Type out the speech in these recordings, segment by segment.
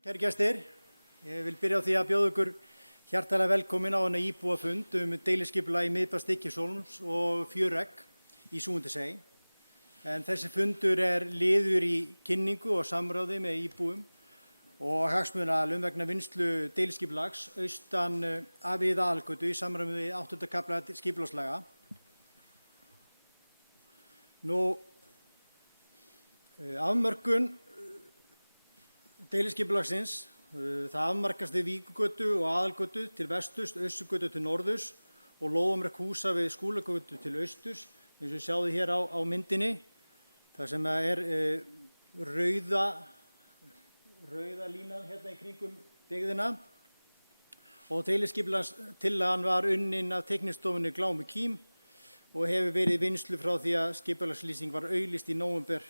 Kæru gestir, ég vil byrja á því að bjóða ykkur hjartalega velkomin á þennan íbúafund deiliskipulag í miðbæ Stykkishólms og Fjöruegg í Súgandaseli. En þessi fundur liður í kynningu og samráði með íbúum og hagsmunaaðilum vegna vinnslu deiliskipulags austan af við aðalgötu í samræmi við 8. kafla skipulagslaga. Afmörkun deiliskipulagsins, það afmarkast við Víkurgötu og aðalgötu til vesturs, Austurgötu til norðurs og lóðamörk húsa við Skúlagötu til austurs, eins og við sjáum hér á myndinni. Það sem rauða línan hérna í kringum byggðina. Og deiliskipulagstillagan var unnin af teiknistofunni Glámu Kím og hefur verið í vinnslu frá því að skipulagslýsing var auglýst í nóvember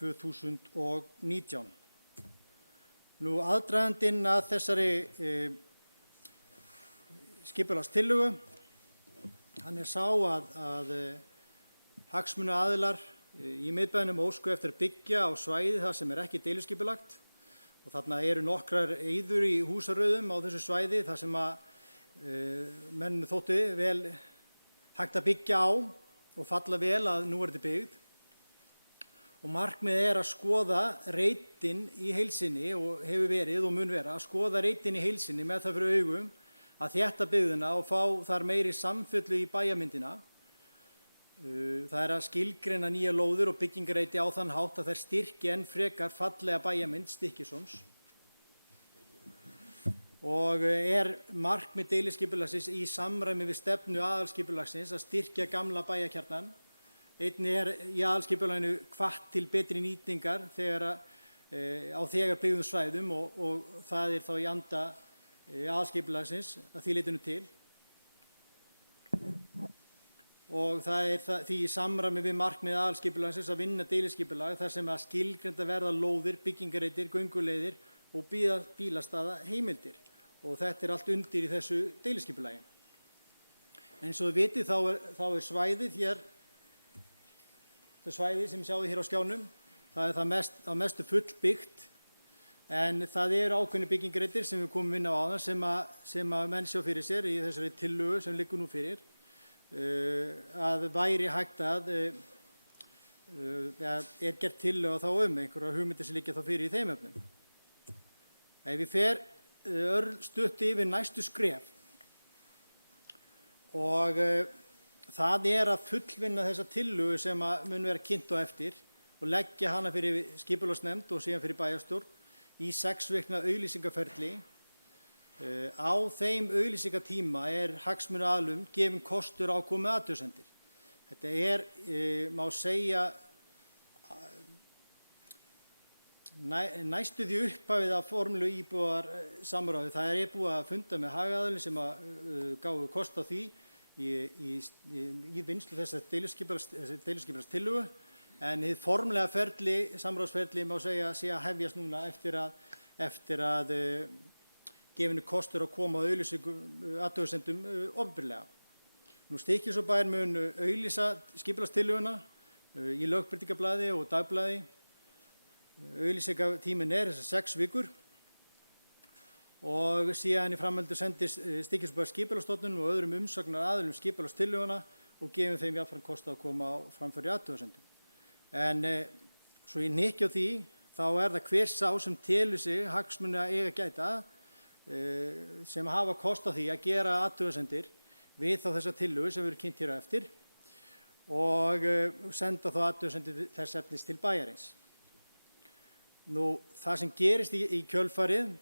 2019. Aðdragandinn að þessari skipulagstillögu, hann sá að hagsmunaaðilar í miðbænum ósku eftir að byggja á svæði þar sem ekki deiliskipulagt og þarna eru nokkrar eyður í húsaröðum á þessu svæði þar sem menn þótti vel hægt að byggja á og falla vel að nú þetta byggð. Og markmiðið að skoða reitinn í heilsinni og hefur verið og mun vera að skoða reitinn í heilsinni með það fyrir augum að þétta byggðina og fá þar meiri samfellu í bæjarmyndina. Það að skilgreina nýja lóðir og byggingareiti á þann hátt að þær styrki enn frekar fallega bæjarmynd Stykkishólms. Og markmið deiliskipulagsins í samræmi við stefnu aðalskipulagsins að styrkja gamla bæjarkjarnann. Einnig í aðalskipulaginu hvatt til betri nýtingar á þegar byggðum svæðum og það þá í anda aðalskipulagsins að því leytinu til. Og það því í samræmi við markmið aðalskipulagsins að vinna deiliskipulag þar sem að skilgreinda verða lóðir, byggingareitir, gönguleiðir og bílastæða heimildir. Og þetta allt undir í þessu deiliskipulagi. Eins og þið vitið þá svæðið hér. Það svæði sem sjáðu hér á skjánum, það það að mestu fullbyggt en það ákveðnir byggingareitir sem við komum inn á áðan sem að menn sjá fyrir sér í þessari tillögu sem liggur nú fyrir að væri hægt að gert tillögu þá einhverja hugmyndir sem liggja þá fyrir í þeim efnum. Ef ég fer stutt yfir næstu skref og það að fullvinna þessa tillögu sem mun vera kynnt á eftir og leggja hana fyrir skipulagsnefnd og síðan fyrir bæjarstjórn í 6 vikna auglýsingaferli. Á þeim auglýsingatíma hagsmunaaðilum gefinn kostur á að koma með athugasemdir. Þetta má segja, næstu því upphafið af formlegu íbúasamráði. Það búið að funda með hagaðilum sem gáfu kost á því í vinnslu þessa deiliskipulagstillögu en hið formlega samráðsferli má segja sé að hefjast núna eftir að gefinu kostur að koma að athugasemdum opinberlega. Stykkishólmsbær mun auglýsa skipulagstillöguna í lögbirtingablaði og dagblaði. Auglýsingatíminn þessar 6 vikur. Og síðan í framhaldi sendir Stykkishólmsbær Skipulagsstofnun og öðrum umsagnaraðilum skipulagstillöguna og gefum þeim jafnframt kost að koma á framfæri athugasemdum. En svo ég hnykki á því, þá það hver sá sem telur sig hagsmuna eiga gæta sem hafa kost á því að gera athugasemdir við þá þessa tillögu sem verður kynnt hér á eftir og senda þá athugasemdir þess efnis til bæjarins. Það sem gerist í kjölfarið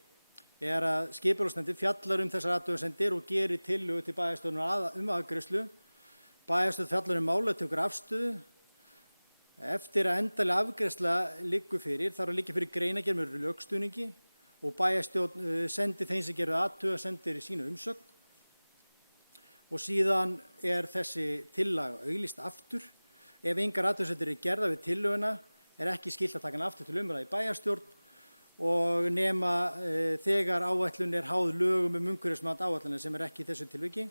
að skipulagsnefndin fjallar þessar athugasemdir og gerir tillögu til bæjarstjórnar afgreiðslu. Bæjarstjórn fjallar málið, tekur afstöðu. Eftir að endanleg afgreiðsla liggur fyrir, þarf að liggja fyrir greinargerð með rökstuðningi og bæjarstjórn sendir þeim sem gerðu athugasemdir í sína umsögn. Og síðan þessi tillaga auglýst aftur. Ef engar athugasemdir gerðar við tillöguna ekki skylt að taka hana aftur til umræðu í bæjarstjórn og nema þegar áætlun háð lögum umhverfismat áætlunar sem ekki í þessu tilviki.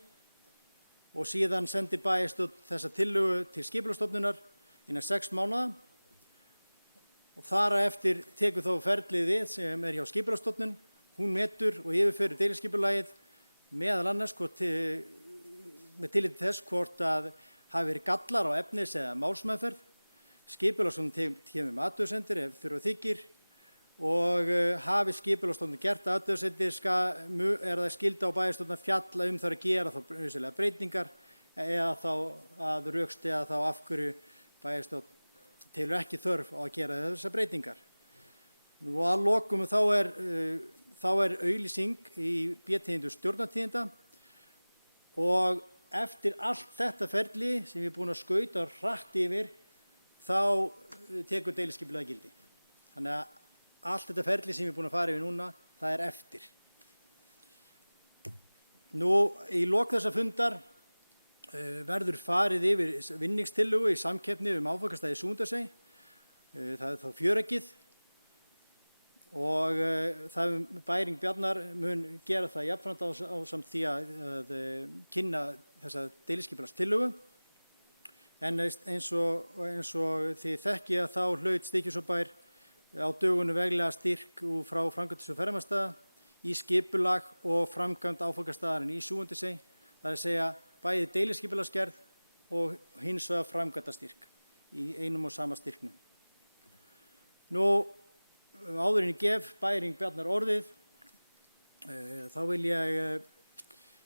Og síðan sendir bæjarstjórn þessa tillögu til Skipulagsstofnunar innan 6 mánaða og þar á eftir tekur þá ferlið við sem hjá Skipulagsstofnun. Hún metur og yfirferir deiliskipulagið meðal annars með tilliti til þess hvort að hafi verið gallar á efnis- eða málsmeðferð. Skipulagsstofnun kemur með athugasemdir ef þurfa þykir og hafi Skipulagsstofnun gert athugasemdir er það skylda á bæjarstjórn að fjalla þær að gera þá nauðsynlegar breytingar eða þá að rökstyðja þá af hverju bæjarstjórn telur ekki þörf á að gera þessar breytingar. Og að lokum þá er auglýsing í B-tíðindum Stjórnartíðinda og eftir allt þetta ferli sem ég er búinn að skauta hratt yfir þá tekur deiliskipulagið gildi. Þannig að allt þetta ferli sem ég er búinn að fara yfir núna, það er eftir. Nú, í lok þessa fundar verður farið yfir vinningstillögu í samkeppni áfangastað í Súgandasvegi. Það er þá fjöreggið og bæring Bjarnar mun gera það jafnframt ásamt því að kynna þessa deiliskipulagstillögu. En eins og þið þekkið þá hlaut Stykkishólmsbær á dögunum veglega styrk frá framkvæmdasjóði ferðamannastaða í skipulag og framkvæmd áfangastaðarins í Súgandasvegi. Það er að segja bæði deiliskipulagsgerð og hins vegar framkvæmdastyrk í einum og sama styrknum. Nú, áður en ég gef bæring Bjarnar orðið, þá vil ég,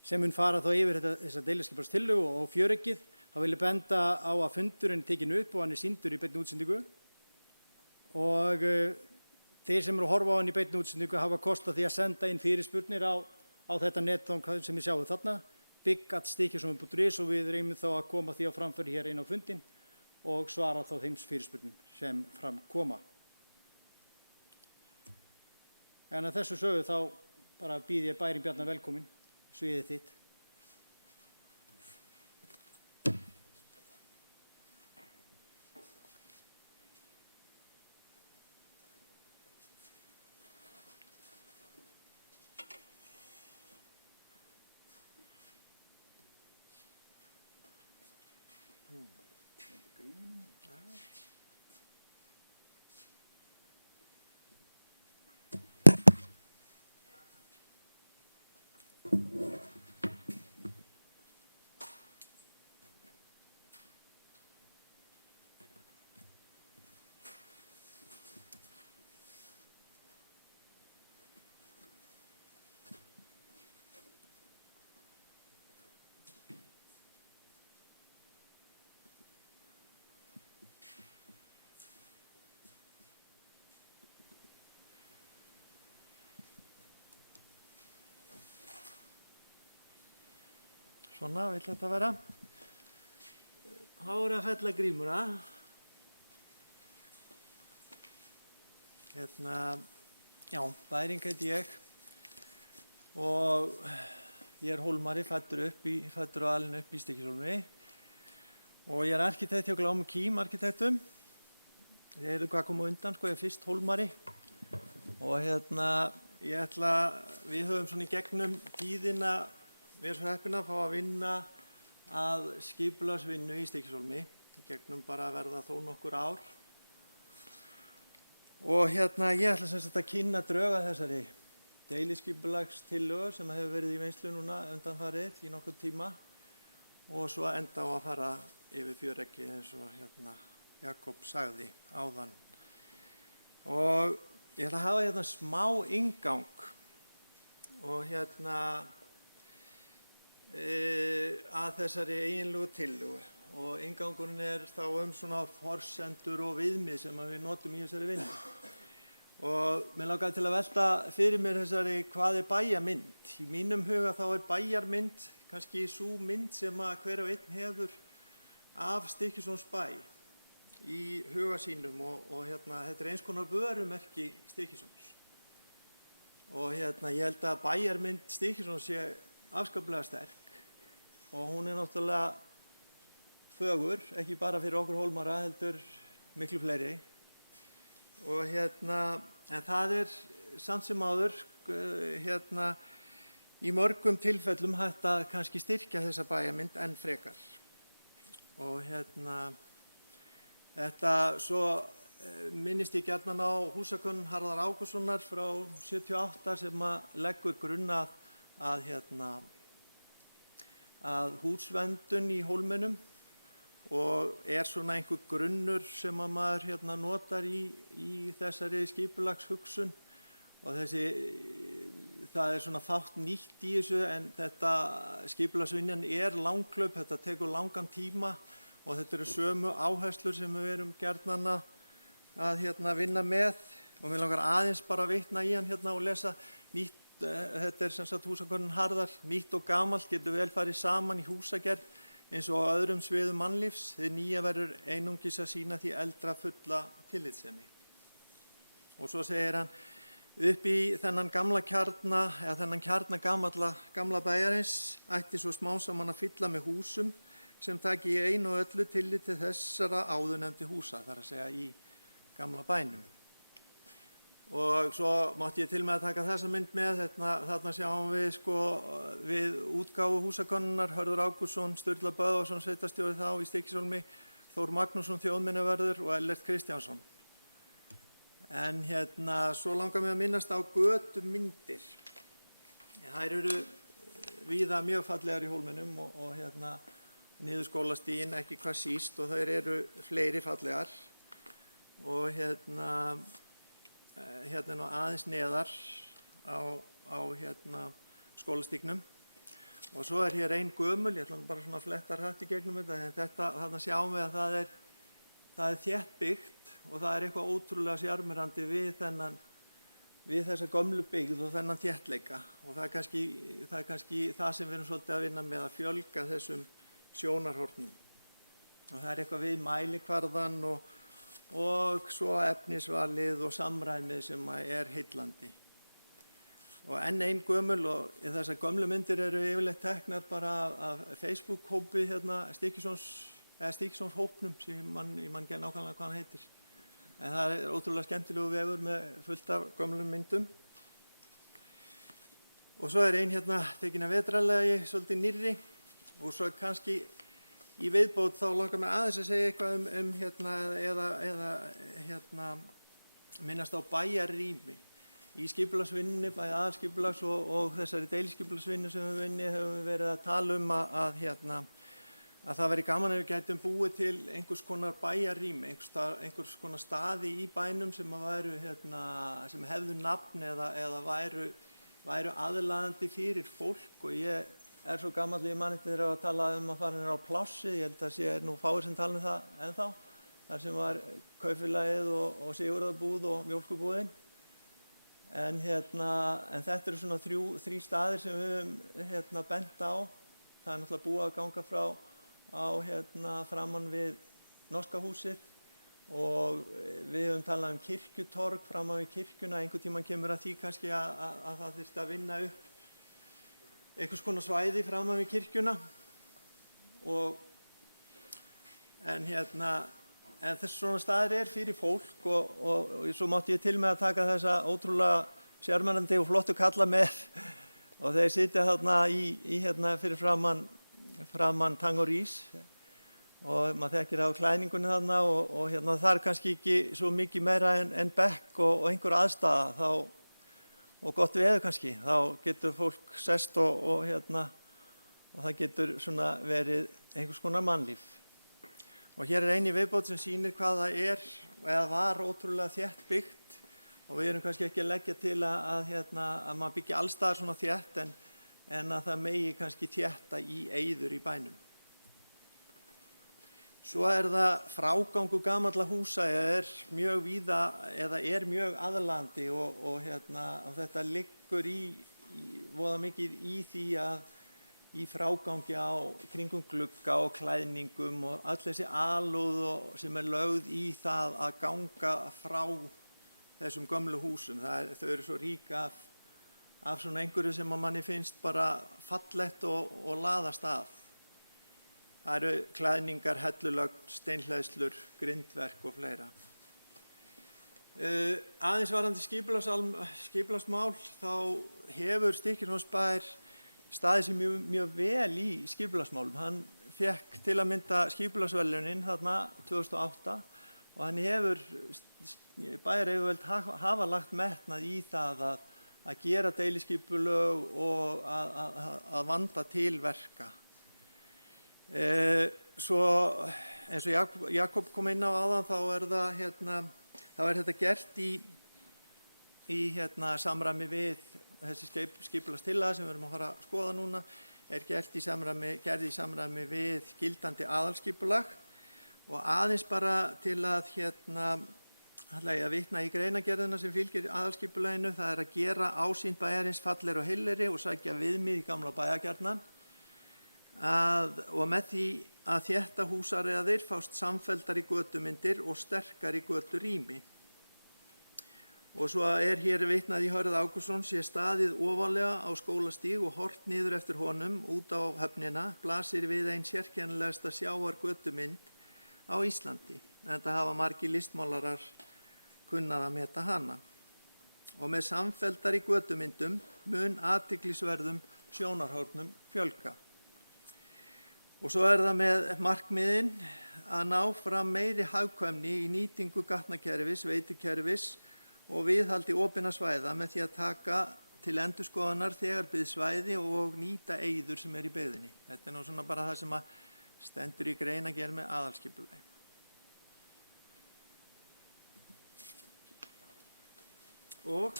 sem mun fara þá yfir þessa deiliskipulagstillögu og fjöreggið, þá vil ég benda á að fundurinn er tekinn upp og hann er sýndur í beinni útsendingu. Og þeir sem eru að horfa á hann í beinni útsendingu hafa kost á því að senda inn fyrirspurnir á þetta netfang sem ég sjáu þarna, big@stykkishólmur.is, og við reynum þá að koma því á framfæri hér inn á fundinn og svara þá þeim fyrirspurnum sem fram koma. En að þessu sögðu þá bara býð ég bæring Bjarnar velkomin, sviðið þitt. Svona vill þetta vera. Þá er að fella grímuna. Já, Bæring heiti ég og ég er hólmari, fæddur og alinn upp í Stykkishólmi og ég er arkitekt hjá Glám Kím arkitektum. Ég heyrðu hvað kom á undan, ég er fyrst hólmari og við höfum svona í gegnum tíðina við erum svo heppin að fá að vinna að skipulagsvinnu í Stykkishólmi í gegnum bara að verða þó nokkur ár. Og ég ætla sem sagt að kynna drög að þessari deiliskipulagstillögu sem hefur verið í vinnslu núna undanfarið í nokkurn tíma og svo enda á að fara yfir fjöreggið eins og Jakob sagði áðan. Og ég ætla að hafa smá inngang og að þessari eiginlegu tillögu og inngangurinn er þá svona forsendur og viðmið sem við notum í þessari vinnu. Og mér langaði til að velta fyrir mér þessari hvað er bæjarmynd. Í mínum huga þá er bæjarmynd kannski sú mynd sem að hver og einn hefur af Stykkishólmsbæ í huga sínum og þetta er eins konar vörumerki Stykkishólms. Og ég held að bæjarmynd Stykkishólms sé afskaplega sterk og hún er náttúrulega fögur, ekki bara fyrir okkur hólmara, heldur miklu fleiri. Og en það er samt sem áður í mörgum tilfellum hægt að kannski styrkja þessa bæjarmynd enn frekar. Og þetta svo minnist ég gjarnan á húsakönnun Harðar Ágústssonar frá 78 sem leggur grunn að húsverndun í Hólminum og svona einhver grunnur sem maður notar í þessari skipulagshugsun og það svona fátt nýtt í þessu en þetta skipulagsvinnan langhlaup, þetta tekur langan tíma og þetta eru sömu áherslur sem við erum gjarnan að vinna með og mér langar aðeins bara að vitna í hann og lesa nýtt, þetta sem sagt húsakönnun Harðar, nýtt og gamalt getur vel farið saman í húsagerð eins og á öðrum sviðum mannlífs, hið nýja verður einungis að sýna því eldra fulla tillitssemi. Og svo segir hann, upp í þennan gamla kjarna, eða þennan kjarna gamla bæjarins, ætti svo smám saman að fylla með húsum sem taki í einu og öllu tillit til þessara áðurnefndu húsa, þar að segja í gamla bænum. Og svo mátti ég til með að taka þessa mynd með, þarna sjáum við við útgáfu húsakönnunar, Hörður Ágústsson, Sturla Böðvarsson, sveitarstjóri þá í Stykkishólmi, Þór Magnússon, þjóðminjavörður og Ellert Kristjánsson. En svo langar mig að minnast á götumyndir. Þær eru víða mjög fallegar í Hólminum og niður skólastíginn ekki hvað síst og þær eru fleiri fallegar. Og nú aðeins neðar á skólastígnum og svo hér ein gömul, ég ætla bara svona að fletta hratt í gegnum þetta, þarna sjáum við að það er þétt byggt og það er eitthvað ótrúlega sjarmerandi við þessa gömlu byggð og þennan þéttleika og það er kannski það sem við erum svolítið að vinna með að fjölga þessum sjónarhornum og það er eitthvað við mælikvarðan og svo efnisvalið og samræmið sem er heillandi. Og enn ein gömul og þessar gömlu myndir eru yfirleitt teknar bara af Facebook-hópi Stykkishólmshópnum sem ég man ekki nákvæmlega hvað hann heitir. En það er ótrúlega skemmtilegu vefur með fullt af gömlum myndum. Og svo er ein tekin að vetrarlagi, svolítið nýrri og svo kannski í viðbót þá langar mér aðeins að segja eitthvað eða minnast á bæjarrými. Í skipulagsvinnunni, bæði aðalskipulags og þessari deiliskipulagsvinnu sem við vinni höfum við verið að tala að það væri gaman ef við gætum búið til einhvers konar bæjarrými, einhvers konar staði í bænum sem sem hefðu nafn eða væru aðlaðandi fyrir fólk og ég svo gamall ég man eftir að tala að fara niður á plássið, ég held að sé nú fáir sem tala það ennþá, þar sem var kaupfélagið og Sigurðarbúð og mjólkurbúðin. En þetta eru svona þrjú staðir sem við höfum bent á. Það er náttúrulega búið að ganga frá framan við Norska húsið og við höfum talað kirkjutorg framan við kirkjuna, einhvern tímann kemur að því kannski að það þyrfti að vinna upp einhvers konar svæði framan við kirkjuna en þessi svona staðir fyrir fólk og svo mátti ég til með að taka þessa ótrúlega sjarmerandi og flottu kalla með og þeir sitja þarna í fyrir framan Tang og Rís og maður þekkir á klæðningunni þarna og það er kannski ekki svo mikið meira en bekk og einhver aðstaða og gott veður kannski, þá getur fólk sest og það getur svona verið einhvers konar mannlíf. Og hér er ein í viðbót sem sýnir hvað það eða var ótrúlega þétt byggt og við erum kannski ekki að leggja til að maður byggja alls staðar svona þétt en að það megi kannski þétta í eyður í bænum. Svo það frágangur gamalla húsa mjög víða eða mjög aðlaðandi og þetta liggur voða mikið í því að í frágangi á kringum glugga og klæðningum og öll þessi alúð sem lögð í það að ganga frá þessum gömlu húsum. Þau eru svo rík af svona einhverju sem að manni finnst bara fallegt og laðast að. Það eru klæðningar, hellulögn, steinhleðslur, grindverk og fleira. Aðeins varðandi skipulagsmál þá hefur Stykkishólmsbær staðið sig mjög vel í skipulagsmálum. Hann fékk til að mynda skipulagsverðlaunin þarna 2008 og hann hefur, bæjaryfirvöld hafa lagt metnað í það að gera deiliskipulög og að vanda til verka. Svo eins og Jakob kom inn á áðan þá er þetta gert í samræmi við þessi skipulagstillaga sem við erum að fara að skoða núna, gerð í samræmi við gildandi aðalskipulag. Og aðeins bara til að ætla ég að vitna í greinargerðina sem fylgir aðalskipulaginu, það er að gera ásýnd bæjarins fallegri og heillegri og sækja viðmið í gamla bæjarkjarnann, og með því að þétta húsaraðir fást samfelldari götumyndir og sterkari göturými. Og svo hér vitnað í Hörð Ágústsson, sé staðið ofarlega á skólastíg og horft niður eftir honum út á höfnina, blasir við ein sérkennilegasta sjávargötumynd á Íslandi, enda hafa margir listmálarar kunnað að meta hana. Og með samfelldari götumyndum mun athyglisverðum sjónarhornum fjölga. Og svo það með markmiðin að ná fram meiri hagkvæmni í nýtingu gatnakerfis, veitukerfis og viðhaldi opinna svæða með því að taka til endurskoðunar þegar byggð svæði og nýta eyður sem í byggðinni. Þetta nú svona bara það sem stendur í greinargerð með aðalskipulagi. Og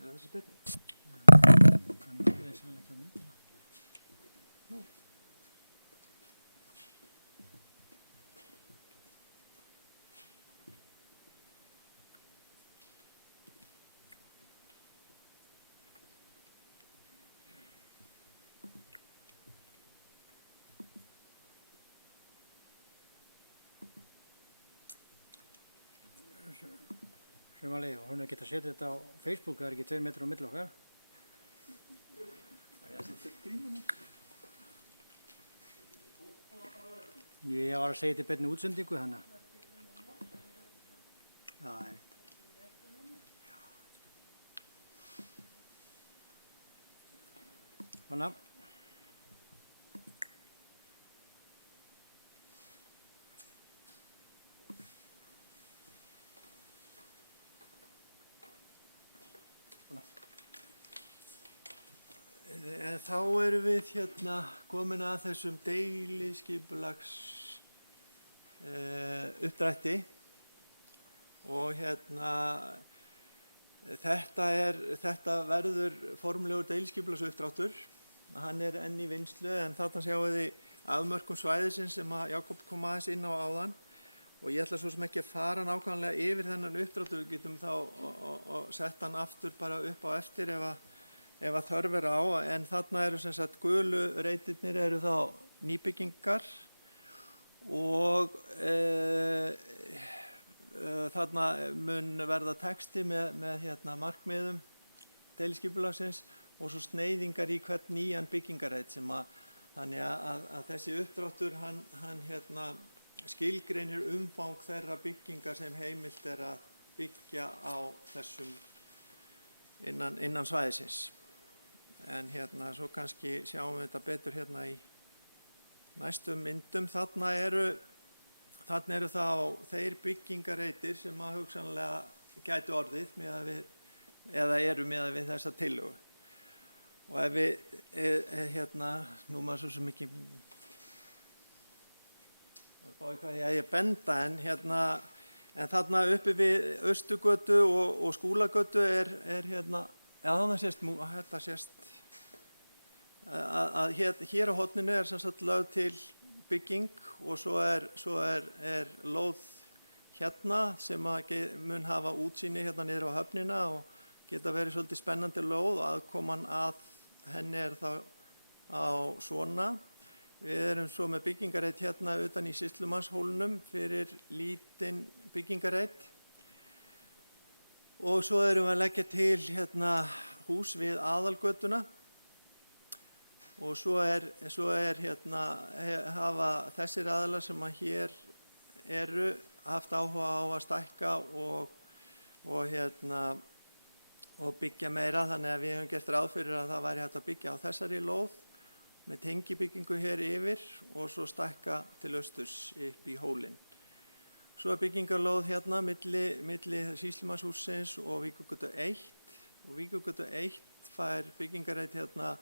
er þessi betri? Sumarlið, og hún geta setið þetta á Facebook, það ekki 2 metrar á milli okkar. Ég var að segja þetta í beinni útsendingu þannig. Það Svona. Þá erum við komin að þessum deiliskipulags uppdrætti og þetta verður formlegur deiliskipulagsuppdráttur. Hann enn í vinnslu en þarna sjáum við afmörkun svæðisins sem Jakob kom aðeins inn á áðan. Og ég ætla svo sem ekki að fara nákvæmlega yfir þennan uppdráttur, við getum þá sett hann aftur bara upp á eftir ef að þörf á, en þarna eru sem sagt gulu reitirnir eru þá nýbyggingar og þarna mun verða texti með markmiðum deiliskipulagsins og svo sneiðingar í hvern nýjan byggingarreit þannig að þessi uppdráttur hann skilgreinir umfang þeirra byggingar sem heimilt að byggja á þessum innan svæðisins. En svo kannski sjáum við þetta betur í næstu myndum. Þarna eru þá þeir byggingarreitir sem hugsanlega gætu orðið eru miðað við þessa tillögu. Og ef við, nú maður svo sem ekki fá eitthvað ég benda en þarna uppi við Austurgötu og Skúlagötu þannig þetta sést að hér á horninu sem sagt lögð til bygging og svo er lóð sem mun hafa útsýni niður á höfnina og geta verið svolítið spennandi lóð og aðkoman að henni þá á svona. Við erum svo með byggingarreit utan í Sýslumannshólnum fyrir lítinn byggingarreit. Og svo erum við að leggja til hús við aðalgötuna og svo hafa þessir aðilar sem hér eru haft áhuga á að stækka og og byggja meira, þannig að við höfum gert ráð fyrir að það væri hægt að byggja á þessari lóð með tengibyggingu hér yfir og svo stækka til austurs upp í hólinn. Svo er byggingarlóð hérna milli Sýslumannshússins og Víkurgötu 1 og Víkurgötu 1 fær byggingarreit hérna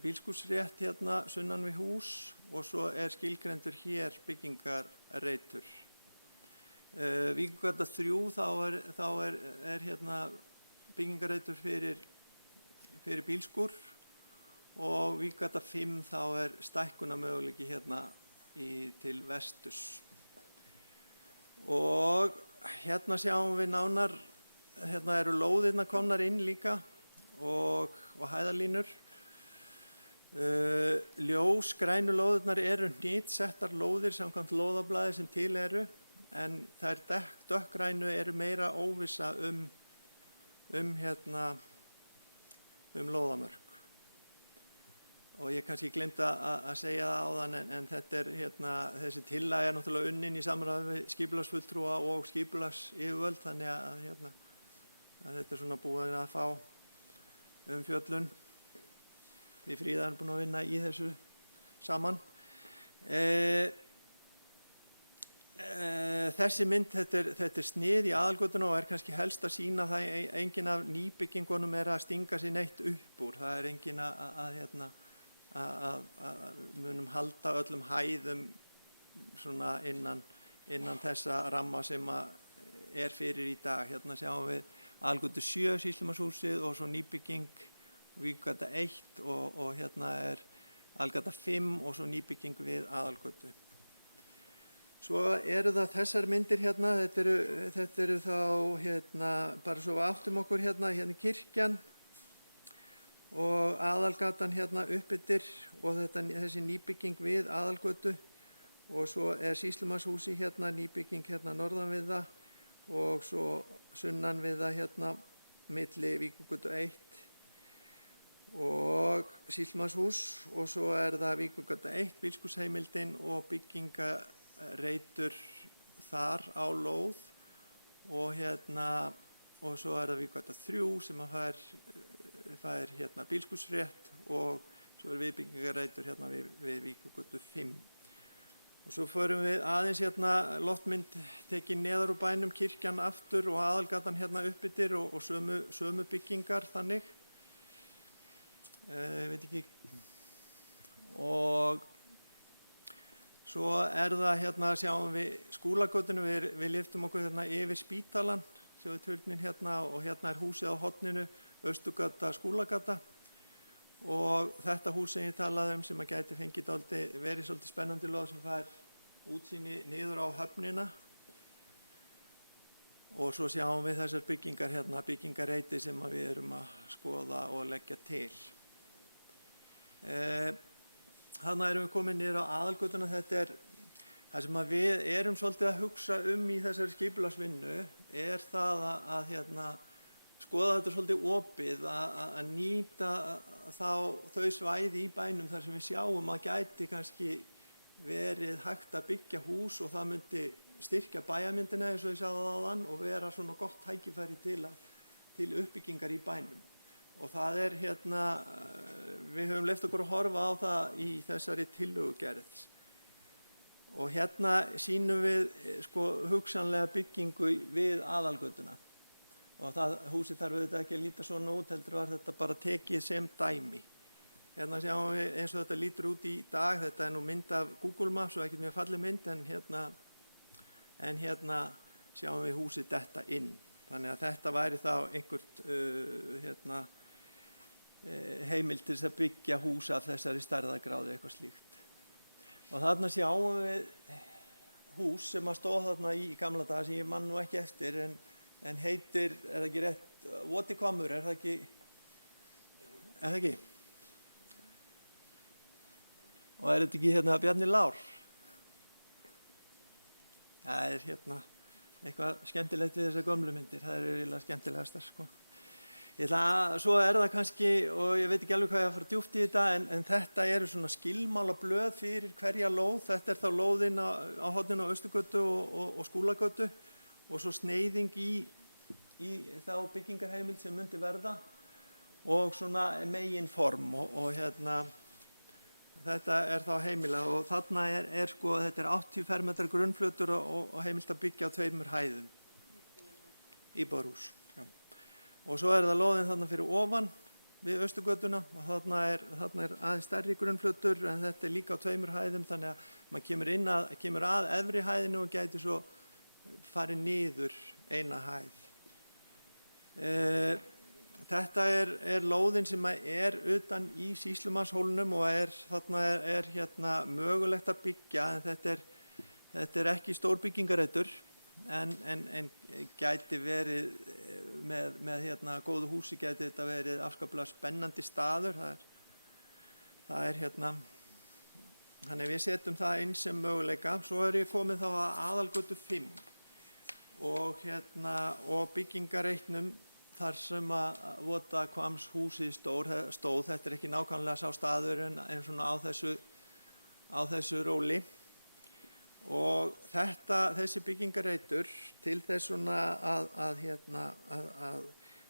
bílskúrsrétt hérna sunnan við hús og svo er skilgreindur hér byggingarreitur. Víkurgata 3 þá er hérna byggingarreitur fyrir bílskúr og Víkurgata 5 þá er stækkunarmöguleiki hérna til vesturs. Og hérna sjáum við nánar, hérna eru lóðirnar komnar inn líka og hæðarlínur. Grænu lóðirnar eru hnitsettar lóðir samkvæmt lóðablaði sem til eru, en þær dökkgrænu eru meira óvissa lóðamörk. Og ég kannski gleymdi að segja það áðan, en þetta er þessi tillaga er náttúrulega unnin í samráði við skipulagsfulltrúa og skipulagsyfirvöld, þannig að þetta er svona búið að fá umfjöllun. Því Fríða er búin að vinna í þessu saman. Þessi mynd, þetta er snið í aðalgötuna og er kannski helst að sýna það engin af nýbyggingunum er að stinga sér neitt upp úr. Það er engin að munum halda öllum hæðum svona innan þessa ramma sem er fyrir í dag. Hérna sjáum við aðalgötu 7, Sýslumannshúsið og svo nýbygging Víkurgata 1 og hérna er aðalgata 5 og svo nýbygging við aðalgötu. Svo eru það þessar myndir hérna, þetta eru þá bara svo við áttum okkur hérna kirkjan og aðalgatan hérna uppbyttir og þessi nýbygging við aðalgötu og svo er Sýslumannshúsi hérna, nýbygging hérna norðan við það og svo sunnan við það hérna milli Víkurgötu 1 og Sýslumannshús og svo er það Víkurgata 1, bílskúrsheimildin og byggingareitur þar á lóð og svo er það Víkurgata 3 sem fær hérna bílskúrsrétt og svo er viðbyggingareitur hérna við Víkurgötu 5. Og svo förum við aðeins hérna loftmynd tekin neðar úr bænum, kirkjan aftur og aðalgatan hérna uppbyttir og sömu byggingar þannig. Veit ekki. Og svo er það hérna, sjáum við Skúlagötuna, við lyftum okkur hérna yfir spítalann, sjáum við turnin hérna og hérna er húsið á horninu, Austurgata, Skúlagata og þetta hús sem ég talaði sem að gæti fengið verið svolítið spennandi lóð sem fær útsýni niður á höfnina og svo sjáum við þessar byggingar hérna, byggingareiti sem við erum að skoða og leggja til. Þarna erum við komin niður á aðalgötuna. Þetta er það sem við erum svolítið að hugsa í þessari skipulagsvinnu er það að skoða þetta svolítið opið, að nýta þau svæði í bænum þar sem við sjáum að gæti kannski verið hægt að byggja hús og það myndi styrkja bæjarmyndina eins og ég sagði áðan og vera svona gott tækifæri til uppbyggingar í bænum. Og það er við höfum leyft okkur að horfa á það í þessari tillögugerð. Og hérna sýnum við hugsanlega byggingu við aðalgötuna. Og húsið þarf auðvitað ekki að líta svona út, heldur var þetta bara tekið sem dæmi. Hérna sjáum við eins og þetta lítur út í dag, þetta er nú mynd af Google Maps og ekkert mjög falleg mynd, en hérna sjáum við húsið detta inn. Þannig að þetta væri þá einhvert heimild til þess að byggja hús af þessari stærðargráðu eitthvað slíkt. Og þarna sjáum við hús sem að stóð þarna í gamla daga sem ég man nú ekki eftir en heitir, er það ekki rétt, Votihvammur, er það ekki? Er það ekki? Og er þetta ekki Bjarni Lár? Það er eitthvað skemmtilegt við þessar gömlu myndir, það eru eiginlega skemmtilegastar sko. Svo er það kannski, og ég veit ekki alveg hvað ég að fara djúpt í þetta, en þetta eru svona skilmálablöð fyrir hverja lóð. Þetta er þá lóðin á horninu á Austurgötu og Skúlagötu og svo sneiðing í þá byggingarheimild sem myndi verða og svona megin form og þetta þá heimilað og þarna sko, þetta 80 fermetra grunnflötur og heimilt að byggja á 2 hæðum. Íbúðarhús. Já. Og svo það lóðin þarna fyrir ofan við Austurgötuna og þarna er aðeins stærri grunnflötur en þetta líka á 2 hæðum þannig að maður kemur að efri hæðinu og gæti svo farið niður eina hæð. Þetta lóðin sem utan í Sýslumannshólnum og þarna er mögulegt að byggja en þetta ekki stór byggingareitur en gæti verið með góðu húsi gæti þetta verið afskaplega spennandi staður. Það þannig við setjum það inn sem möguleika. Svo ég komið þá að Aðalgötu 5 og byggingareitnum þar sem að Votahvammshúsið stóð. Þetta ekki nákvæmlega sá staður en svona á þessu róli. Og þessi byggingareitur til þess svona að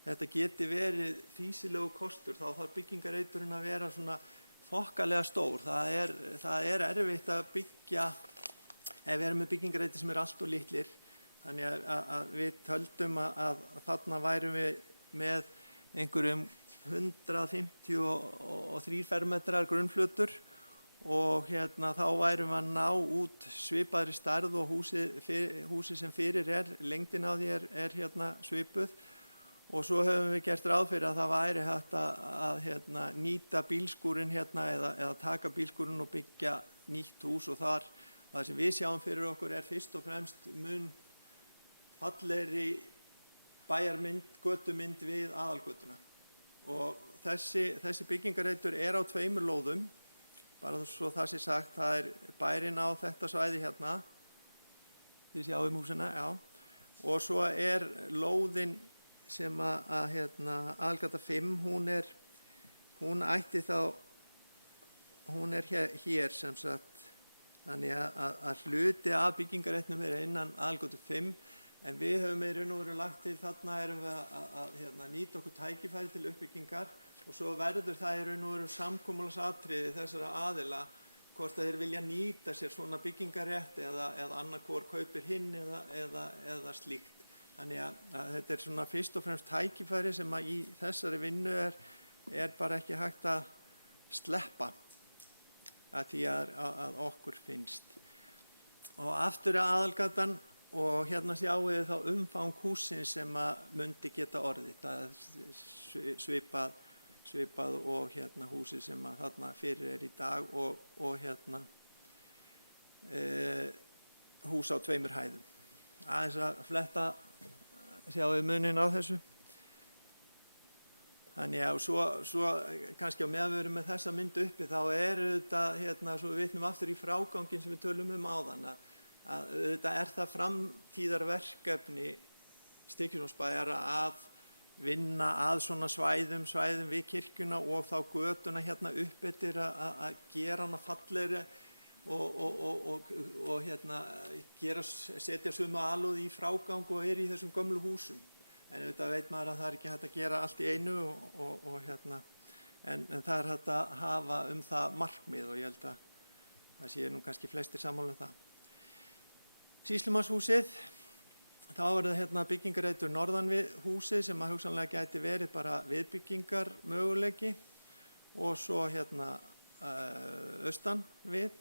þetta geti verið fýsilegu kostur þá þarf byggingareiturinn að vera svona þokkalega stór. Það erfitt að byggja ef við erum með byggingareitur sem allt og litlir. Þannig að við töldum að þarna værum við með einhverjum 153 fermetrar grunnflötur og þá værum við að ná út svipaðri stærð og húsið sem fyrir lengdin á því svipuð og svo höfum við gert ráð fyrir að það væri hægt að nýta bílskúrinn eða taka bílskúrinn og byggja nýtt hús og það sem við sjáum fyrir okkur fyrst og fremst mun fallegri bæjarmynd, götumynd við Aðalgötuna. Og þessi byggingareitur á 2 lóðum, bara svo það sé sagt, það bærinn á þetta svæði þið sjáum húsina, já. Og svo lóðin sem Aðalgata 5, hún ætti þá, hún hér sem sagt, þannig að hluti af byggingareitnum innan Aðalgötu 5 en við höfum í raun og veru lagt til þarna erum við að nýta okkur tækifæri til uppbyggingar og svo verður það í raun og veru samkomulagsatriði þessara aðila hvort þeir vilja nýta sér svona byggingarétt eða annar hvor kaupir hinn eða slíkt. Þannig að þetta svona fyrst og fremst tækifæri sem í þessari vinnu bara ekki hægt að sleppa að því að okkur finnst. Og aftur Aðalgatan og sjáum við þá umfang hússins sem myndi geta orðið. Það svipað og húsið sem þarna fyrir í dag og hús á 2 hæðum. Aðeins að fletta, sjáum við muninn á þessu. Þannig að svo kannski á meðan við erum með þessa mynd uppi þá þetta, svo við vitnum aftur í fráganginn sem við tölum áðan að auðvitað það framtíðarverkefni Stykkishólmsbæjar að vinna að svona svæðum við kirkjuna og þá götuna upp eftir að gera hana fallegri og setja sömu alúð í frágang og í þessum gömlu húsum. En auðvitað veit maður að það ekki hægt að gera allt í einu en það hægt að hafa það markmið og ég held að það sé nú kannski flestir sammála það. Sýslumannshúsið, þá það byggingareitur norðan við húsið sem hugsanlega gæti verið bara viðbyggingar möguleiki og svo austan við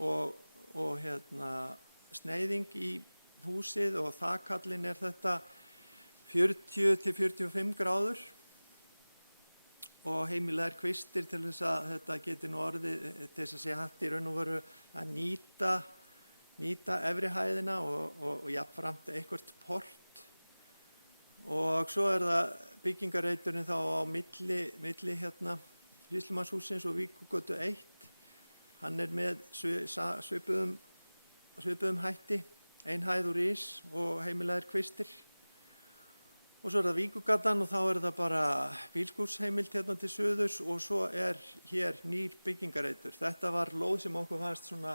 og sneiðing í húsið og þakkallinn þetta 40 til 45 gráður og heimilaðir kvistir til þess að þetta geti nú orðið til þess að sé hægt í raun og veru að nýta efri hæðina og jafnframt eitthvert port og svo það byggingareiturinn þá á milli Sýslumannshússins og Víkurgötu 1. Hann með svipuðum hætti, ein hæð úr ís og heimilaðir kvistir. Og svo það Víkurgatan og þá það bara bílskúrsheimild til suðurs og svo hér nýr byggingareitur. Þetta var lóð sem okkur fannst svona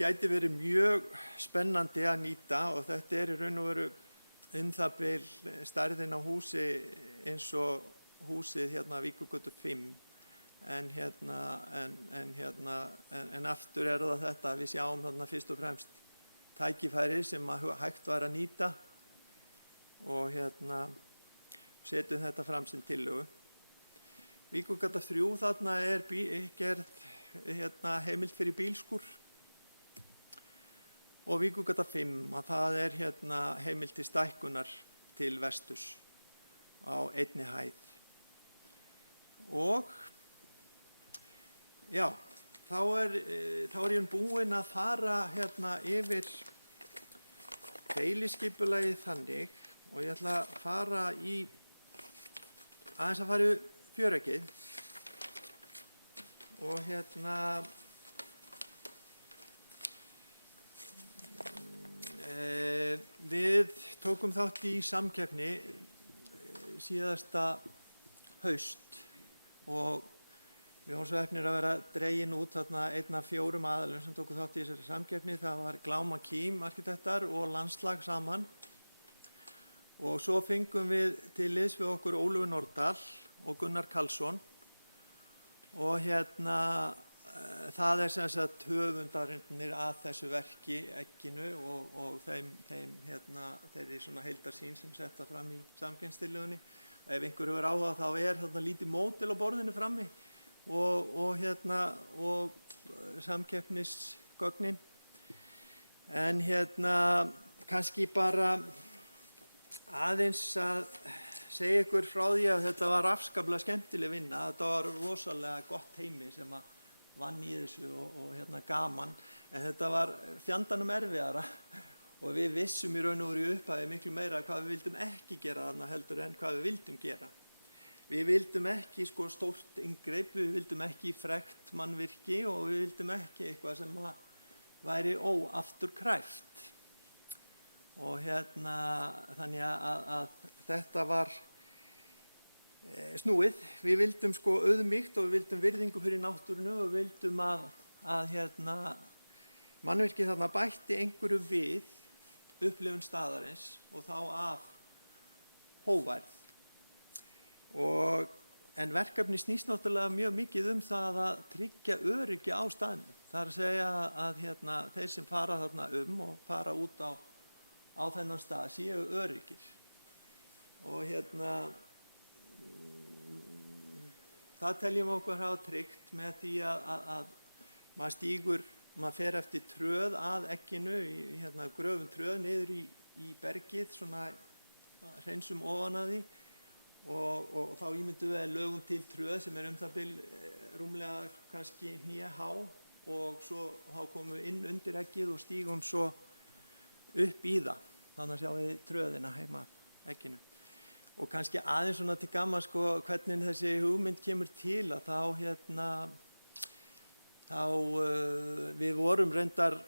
gæti verið mjög spennandi að nýta og þetta í raun og veru það bil stærðin á húsi eins og húsið hérna Víkurgötu 5 en aftur það þetta að við sjáum þarna fyrst og fremst tækifæri sem hægt var að nýta og setjum þetta fram sem tillögu. Víkurgata 3 þarna gerð heimild fyrir bílskúr og Víkurgata 5 að það heimild til stækkunar til vesturs á einni hæð. Og já, þá er ég búinn að fara yfir deiliskipulagið þannig og ég ætla að fara aðeins að fara í fjöreggið og við tókum þátt í samkeppni síðasta haust og við vorum svo heppnir að vera dregin út þarna einn af 4 aðilum sem tóku þátt í þessari samkeppni. Það var Gláma Kím arkitektar og Landslag saman og svo fengum við til liðs við okkur Ólafur Nordal og Gunnar Karlsson og það er sem sagt höfundarinnir að þessu verki Egginu og þeirri svona heildarsýn sem setta fram í samkeppnistillögunni. Ef einhver hefur áhuga þá þarna lítið módel á borðinu frammi og samkeppnisgögnin. En kannski bara aðeins að segja ykkur frá því að þetta var afskaplega skemmtileg vinna. Þetta var rosalega gott teymi sem að vann í þessu og gaman. En þetta var fjandanum erfiðara og við vissum í raun og veru í upphafi miklu meira hvað við vildum ekki gera þarna heldur en hvað við vildum gera. Við vildum ekki stórt inngrip, við vildum ekki frekt mannvirki og við vildum ekki eitthvað sem væri óafturkræft. Og þannig að þetta var snúið. Við vildum auðmýkt og við vildum virðingu fyrir náttúrunu og við vildum að mannvirkið þarna bætti einhverju við upplifun staðarins og þá af hógværð. En verkefni snýst náttúrulega mjög mikið það að tryggja öryggi á staðnum. Það er að segja að þeir sem fara þarna og fara út á þennan stað séu öryggir. Og það teljum okkur hafa tryggt með því að maður fer eftir tröð að Egginu, gröfum tröð niður í bergið, svona hreinsum ofan að því og þá ímyndum við lögum til tröð sem það bil rúmlega kannski hnéhá og svo þá komum við inn undir eggið og stígum svo upp í það. Þannig að sjáum við tröðina heima Egginu. Og kannski aðeins svona til gamans hvernig þessi hugmynd kemur til að við vorum reyndar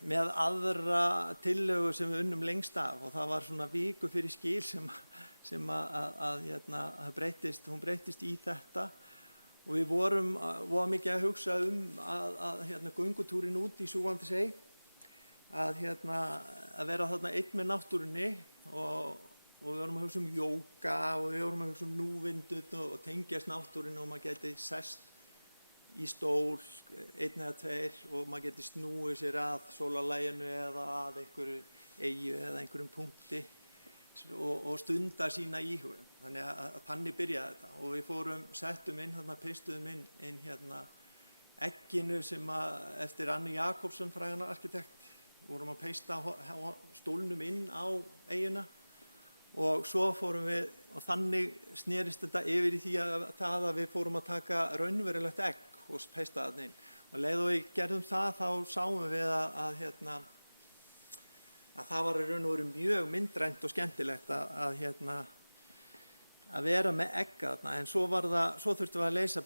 með aðra tillögu sem við unnum lengst af og það var svona viku fyrir skil sem hún breyttist í þetta og við vorum mikið að hugsa að göngutúrin út í Súgandishei að vera þarna einn með náttúrunni og við vorum að hugsa jóga og við vorum að hugsa núvindut og tengjast náttúrunni og maður geti sest í stól, 1 eða 2 og maður geti snúið sér að sólarlaginu eða að einhverju eyju eða einhverjum punkti og stunda sína íhugun. Þannig byrjaði þetta og við settum inn, peistuðum inn Egginu sem eftir Annu Jakobsson frægan arkitekt vorum að peista stólnum inn á eyjuna og svo fórum við og þannig snerist þetta yfir í því að við fórum að taka raunverulegt egg og peista það inn. Og leið og við gerðum það þá sáum við að það var í raun og veru mjög myndrænt og skemmtilegt að vera með egg þarna. En svo þurftum við að leysa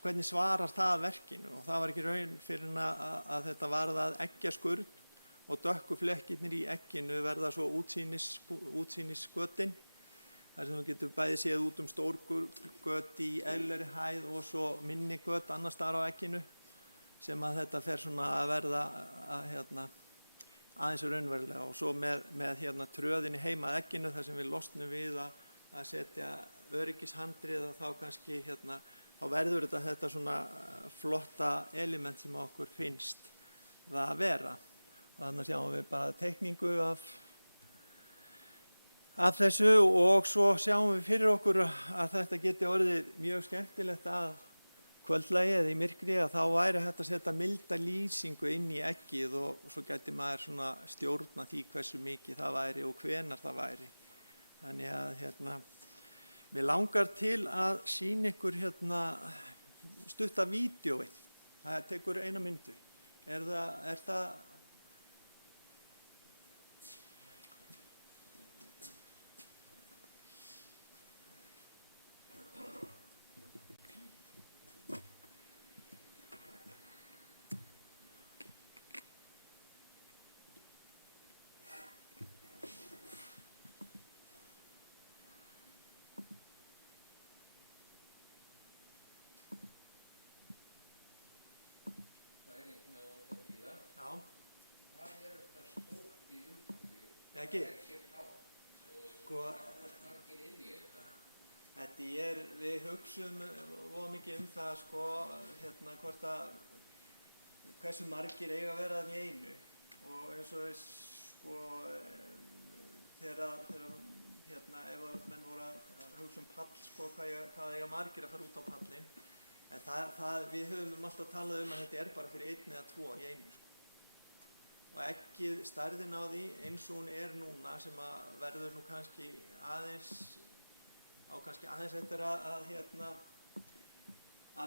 hvernig svarar það verkinu og það var ekki raun fyrir að þetta varð að eggjaskurn og dökku flekkirnir í egginu verða svo útsýnisgötin. þar sem þú getur bæði séð út stór göt í eðlilegri hæð og svo minni göt annars staðar á egginu sem að þetta fer svona að verða aðeins raunverulega og svo með hérna tröðinni heima að egginu þar sem við losnum við að setja öryggishandrið og þá kannski hérna, þá verður þetta svona flotta element sem okkur finnst það að vera. Og þannig sjáum við bara teikningu af þessu og svo sjáum við fyrir okkur að þetta geti orðið mjög skemmtilegt að kvöldlagi eða í myrkri að þá væri hægt að setja milda lýsingu inn í eggið og svo gæti maður svona stjórna því hversu mikið það væri og hvenar það væri. Þannig að hérna, mig langar til að sýna ykkur hérna stutta vídeóið. Það tekur 1 mínútu. Er það ekki, sko, við hugsum voða mikið það, sko, hérna, hvort hversu margir eiga að vera þarna í einu og eins og sko, þegar hérna, ef menn voru að hugsa pall, sko, hvað eiga margir að fara út á pallinn, en við höfum alltaf talað að þetta bara fyrir 1 eða 2 í einu, sko. Og eggið, stærðin á því eins og hún núna sem að verður nú kannski aðeins eftir að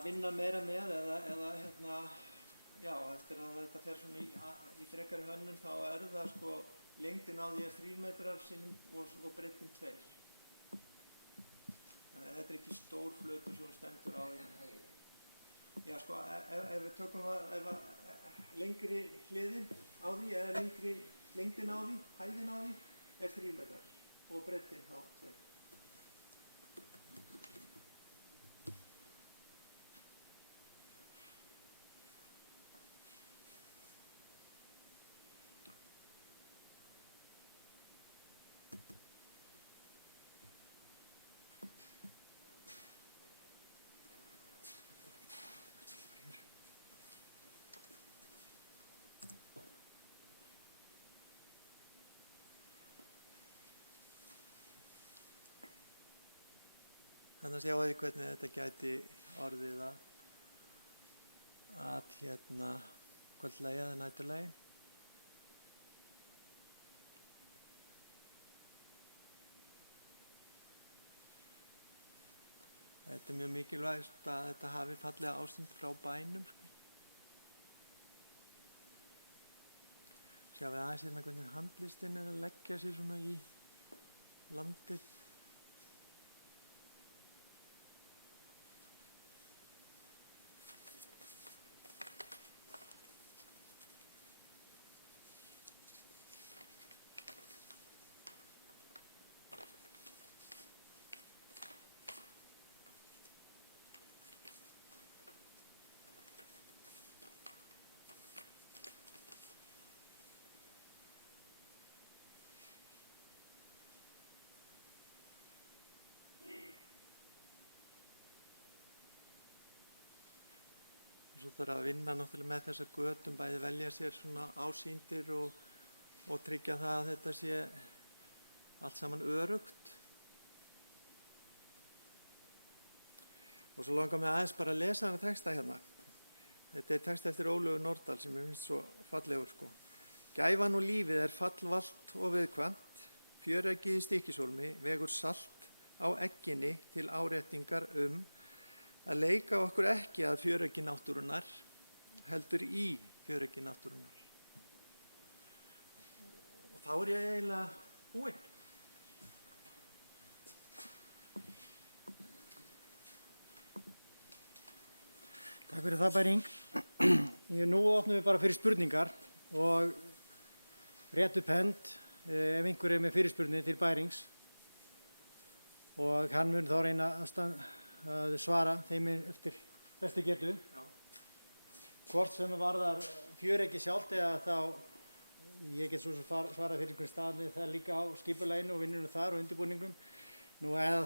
vinna meira með eða hérna, já, eftir að þetta fer svona í frekari hönnun þá það sko, lengdin á því 3 metrar og breiddin 2. Þannig að þetta ekki stór flötur sem stendur á því. Já, sko, ef við tökum lengri hliðin á því eða lengdin á því, hæðin á því 3 metrar og breiddin þá 2. Þannig að sjáu því hvernig þetta gæti orðið að hérna kvöldlagi eða næturlagi. Þetta mjög mikilvægt að þetta hafi fallega ástund frá bænum, sko. Sjáu við aðeins hérna hvernig handlistin að leggja sig svona í landið. Svo þarf að vinna náttúrulega með þessa götum, bæði velja sér svona ásýndir og tryggja það að þetta sé allt saman öruggt. Og svo langar mig aðeins bara að lesa hana texta hérna. Þetta texta eftir Ólöfu Nordal sem ég finnst svo fallegur, sko. Gæfan og lífið fallvalt og viðkvæmt, fjöreggið í Stykkishólmi vegur salt á egginni til áréttingar að leika okkur ekki að fjöreggi náttúrunnar, heldur í fjöreggi náttúrunnar. Og þá ég eiginlega búinn. Takk fyrir það, Bæring. Nú opnum við bara fyrir spurningar og rétt upp hönd ef einhver með fyrirspurnir til Bærings og hann mun þá reyna að svara þeim eftir bestu getu. Já. Hvort sem varðar fjöreggi sjálft eða þá ég get svo sem svarað fyrir hvern staðið það líka á skipulaginu og vinnunum þar og undirbúningum. Nú eða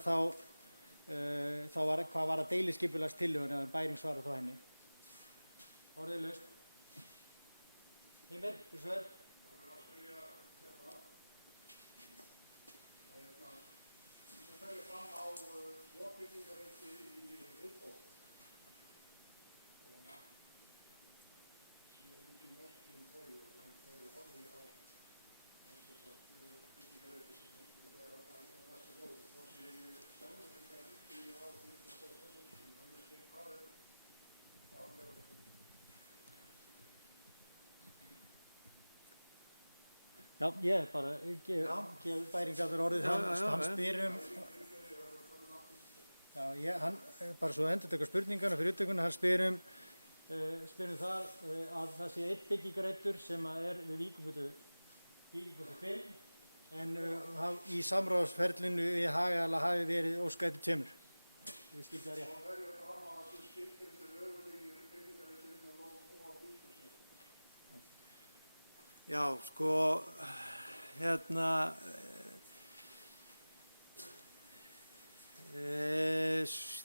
hvað var að deiliskipulagstillögunni eða bærinn svarar þá henni. Orðið laust. Heimir, fyrir svör. Já, ég bara gef bæringarður orðið, hann spyr hann bara svo endurtekur spurningana fyrir upptökuna, hann spyr það að það sé einn byggingarreitur sem er við Víkurgötu 5, en í samráðsferlinu við Hagaðila hafi verið óskað eftir tveimur. Ég skildi það rétt. Já, sko,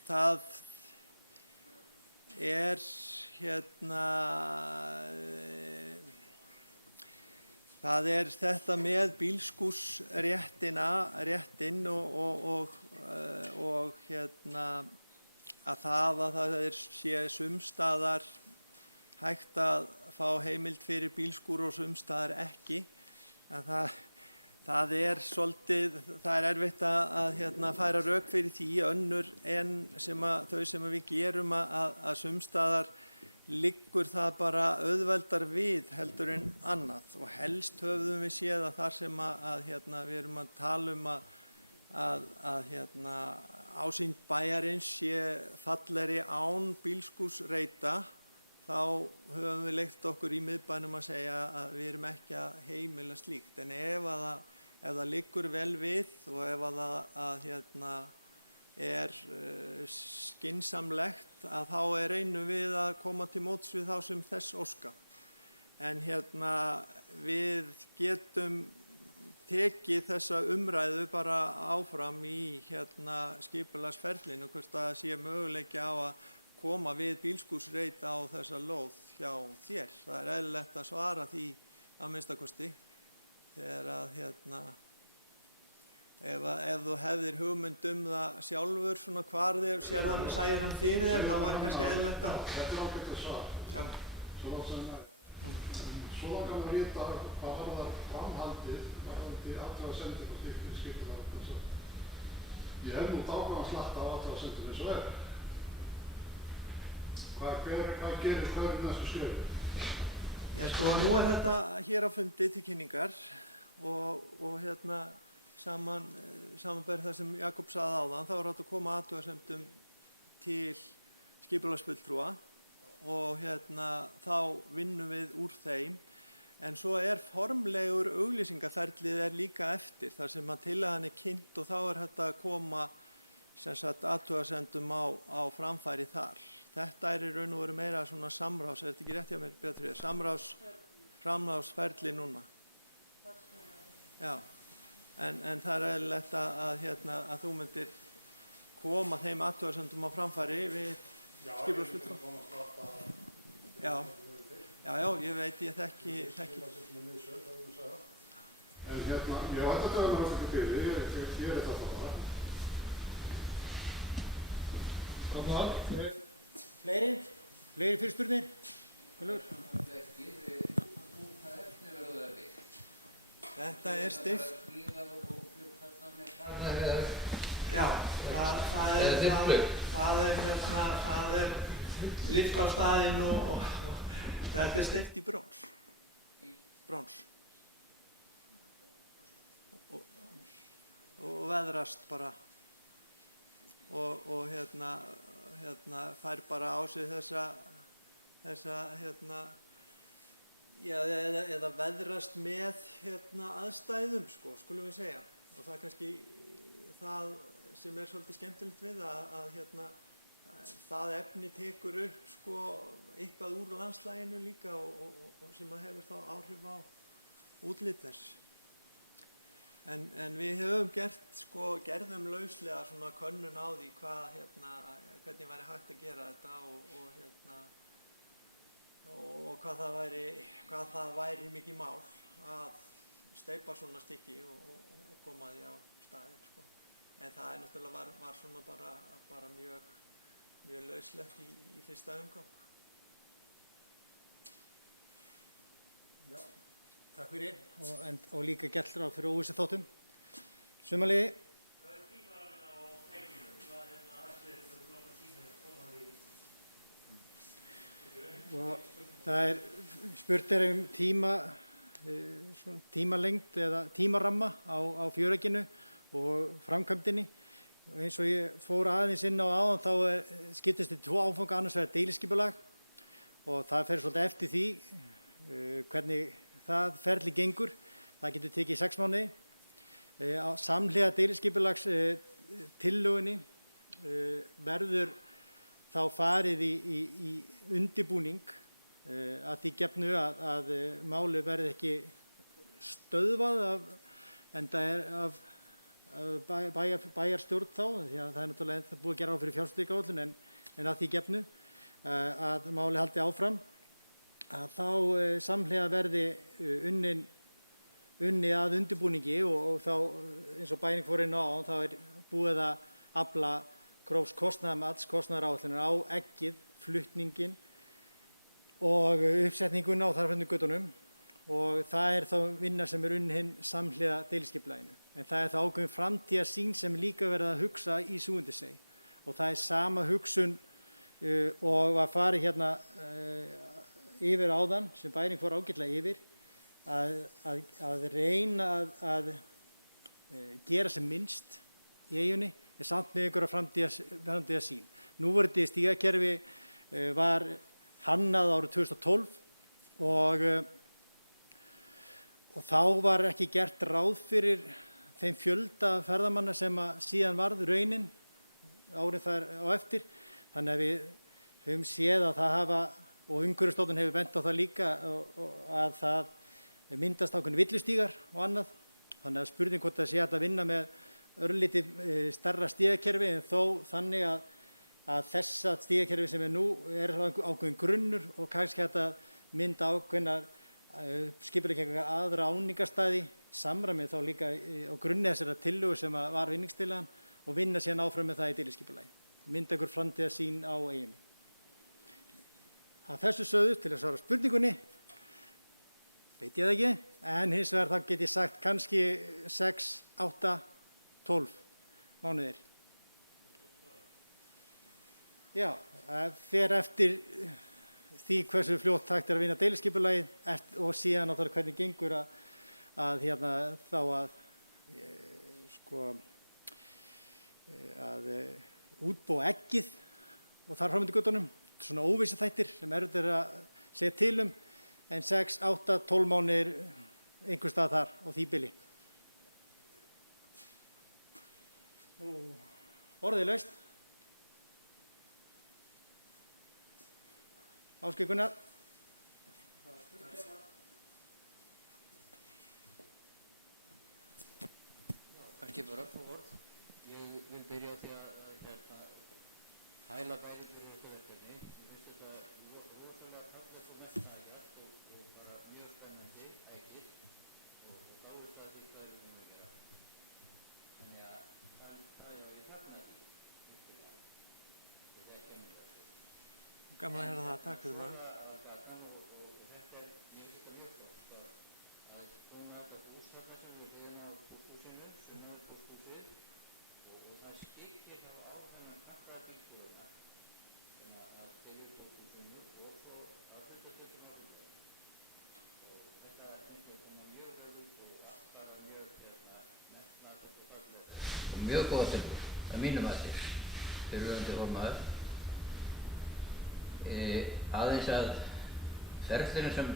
það er það er þetta með bílskúrsréttinn og að það sé sumstaðar hægt að fá heimild fyrir bílskúr og sumstaðar ekki. En það er erfitt að færa rök fyrir því önnur en þau sem við gerum að sumstaðar liggur það bara auðveldar við heldur en annað. Og helst höfðum við séð að þar sem við erum að tala að ásýnd bæjarins sé fallegri án bílskúrsreita, þá höfum við leyft okkur í miðbænum að segja að við erum ekki að heimila slíkt. En ef það liggur vel við og ef það er skynsamlegt, að þá reynum við að koma til móts við þá sem þess óska. En við getum tekið þessa umræðu bara áfram í skipulagsferlinu, hvort það sé möguleiki á að koma við bílskúrsreit á þessa lóð hjá þér. Það er eðlilegt að svara því að minnsta kosti. Þegar ef þú hefðir hugmynd það sjálfur, svona hvar þér sæir hann fyrir þér, þá var kannski eðlilegt að... Þetta er ágætt að svara. Svo langt sem það. Svo langar við að vita hvað var það framhaldið varðandi athugasemdir og slíkt í skipulagi. Ég hef nú dágæðan slatta á athugasemdir eins og Hvað gerir næstu skrefið? Já, sko, nú þetta hér á fundi til kynningar og samanber það sem Jakob sagði áðan, þá hægt að koma athugasemdum til skipulagsfulltrúa og þá vinnum við úr þeim. En svo formlegur auglýsingaferlið líka eftir, þar sem tillagan kynnt og þá hægt að koma athugasemdum á framfæri þar. Þetta í raun og veru meira svona samráðs, þetta ekki rétt hjá mér, Beatrice, framráðsferli núna. Já, en það eðlilegt að þú myndir koma þeim athugasemdum á framfæri við skipulagsfulltrúa. Já, ég veit, ég þekki. En ég á þetta að vera ekki fyrir, ég veit þetta bara. Góðan. Fleiri fyrirspurnir? Þetta stift. Já, það lyft á staðinn og þetta stift í brons. Og veðrast bara og fær bara á sig þessa eða veðrast með aðstæðum, skulum við segja. Og það kannski það sem svolítið skemmtilegt við að það efni tekur upp eitthvað úr landslaginu líka og sem hefur þá áhrif á útlit þess. En við höfum gerðum lauslega svona könnun á því hvernig væri hægt að gera þetta og hvað það væri mikið mál að steypa svona stykki og koma því á staðinn, sko. En það náttúrulega var svona bara mjög lauslegt í fyrsta umgang. Já, takk fyrir og líka gert ráð fyrir óvissu þáttum. Sumarliði. Hvað tímaramminn á tækjum? Hvað ætlið fyrir flokka tímur komaði í? Og það spurt tíma, tímalengd eða tímaramma á fjöregginu og framkvæmdinni. Og eins og ég fór aðeins inn á áðan þá skiptist í 2 áfanga, annars vegar deiliskipulag og það fer svolítið eftir því hvernig það ferli gengur. Það getur tekið 6 mánuði. Samhliða deiliskipulags tillögunni verður þá farið í undirbúning að því gefnu að málið verði ekki stöðvað enda af bæjarstjórn þá, því að það náttúrulega búið að gera á fyrir fjárstyrkaráætlun en að því gefnu að málið haldi áfram, að þá samhliða verði unnið að undirbúningi og þá eins og bæring fór inn á þá búið að afla grófs kostnaðarmats, kostnaðaráætlunar á eggið, flutninginn og uppsetninguna á þarfandi götunum og það þá vinna sem unnin samhliða deiliskipulaginu. En það þá ákveðin framtíðarsýn sem líka verið að hugsa í Suðurnesjum og það sama hugsun og var farið hérna yfir áðan sem bæring fór ágætlega yfir að reyna að gera sem minnst í eyjunni samt með einhverja framtíðarsýn. Núverandi stígakerfi var hannað árið 2012 og þá var ekki gert ráð fyrir þeim fjölda ferðamanna sem síðan varð raunin árið þar á eftir. Þannig að við höfum séð að það hafa, og Umhverfisstofnun hefur bent á það líka, að það myndast ákveðnir villustígar og annað. Þannig að spurning hvort það sé hægt að vinna með örlítið stærra stígakerfi en þó þannig að þessa stígakerfi sem nú ákveðin grunnur og kannski hægt að mynda ákveðnar skipuleggingar aðra áningarstaði samræmið þá líka á grunni þessara tillögu sem var vinningstillagan og vinna síðan áfram með það í deiliskipulagi. Mynda einhver framtíðarsýn á eyjunni. Að þessu sögðu til að svara spurningunni, veit ég það ekki, en hins vegar þá get ég sagt kannski 6, 8, 12 mánuðir. Já, það fer eftir því hversu fljótt hægt að vinna deiliskipulagið og síðan náttúrulega hvernig gengur að útbúa eggið og þar fram undir götunum. Svona óvissu þættir sem erfitt að segja til en 6, 8, 12 mánuðir einhvers stað þar á því bili. Orðið laust. Ásgeir Gunnar. Kannski bara ég vil byrja á því að hæla bæði fyrir þetta verkefni. Ég finnst þetta rosalega fallegt og metnaðargjarnt og bara mjög spennandi eggið og þá það því hvað við múum að gera. Þannig að ég fagna því virkilega. Þetta ekki mjög vel. Gaman að heyra það, takk fyrir það. Þetta mjög mjög gott að koma þetta bústanda sem við hliðina á pósthúsinu, sunnaði pósthúsið og það skyggir á þennan kallaða bílskóðuna sem að styrja pósthúsinu og svo að hluta þessu varðuleika. Og þetta finnst ég að koma mjög vel út og allt bara mjög nefnast og fallegt. Og mjög góða tilbúð, að mínum mati, fyrirverandi formaður. Aðeins að ferlinu sem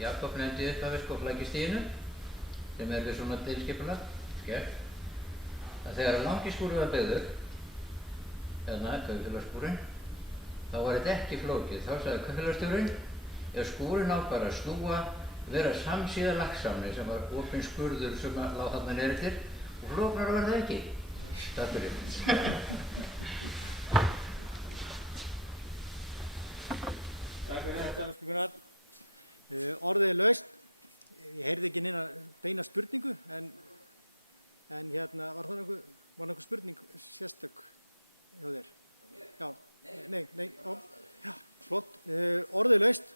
Jakob nefndi upp af flækjustíginu sem við svona deiliskipulag að þegar Langiskúri var byggður kaupfélagsskúrinn þá var þetta ekki flókið. Þá sagði kaupfélagsstjórinn ef skúrinn á bara að snúa vera samsíða Laxánni sem var opinn skurður sem lá þarna niður eftir og flóknar var það ekki. Takk fyrir. Takk fyrir þetta, Gunnar. Orðið er laust. Ég heyrði ekki neina beina spurningu, en hérna, var einhver spurning sérstök hjá þér? Já, nei, já, flott. Orðið er laust.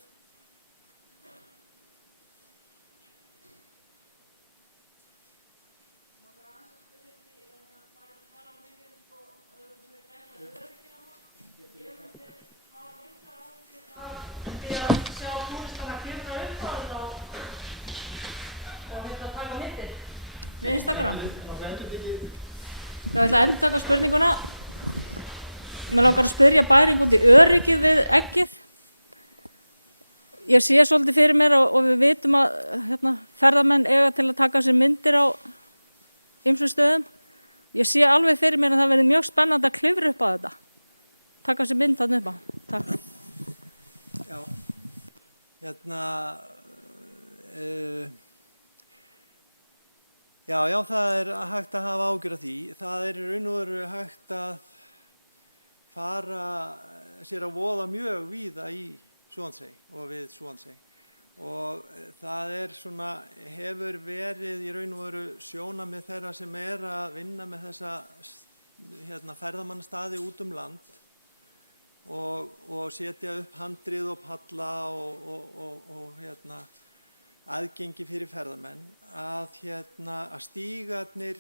Með Instagram. Ég ætla að endurtaka spurninguna. Mér langar að spyrja bæring út í öryggið við eggið. Ég sé svolítið fyrir mér og við vitum að ferðamenn eiga til að taka sér myndir á ýmsum stöðum. Ég sé alveg fyrir mér að það verði mjög spennandi að klifra upp á þetta. Taka sér mynd þarna upp á. Takk. Já, það er hægt að hafa ágjör af því. Það er í raun og veru hægt að fara sér að voða mjög víða í Svansey og við Svansey. Og það er svona, hefur verið í raun og veru sjónarmið þeirra sem er að vinna með þessa ferðamannastaði út land og setja upp handrið og palla og aðgengi fyrir ferðamenn að stígarnir,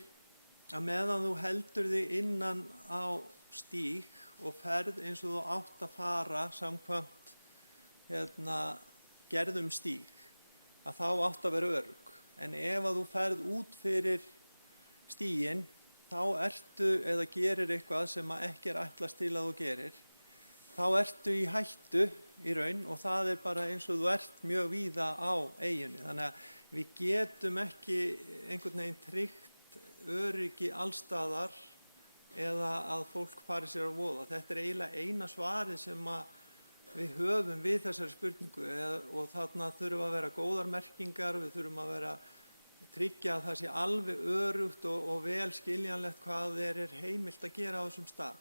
að meðan þú heldur þig innan á stíg og ferð eins og þú átt að fara samkvæmt gerðum stíg, að þá átt að vera örugg. En ef að þú ferð út fyrir stíginn, þá ertu eða gerir eitthvað sem ekki er ætlast til að þú gerir, þá ertu í hættu í raun og það er bara eins og þú ert mjög víða á eyjunni. Þannig að við getum ekki einhvern veginn tryggt öryggi allstaðar eða að fólk fari sér að voða. Þetta er eiginlega eina svarið sem við höfum við þessari spurningu og þarna þurfum að vera góðar merkingar, við þurfum að tryggja að það sé alveg örugt og vel skiljanlegt hvað er heimilt að gera á þessum stað.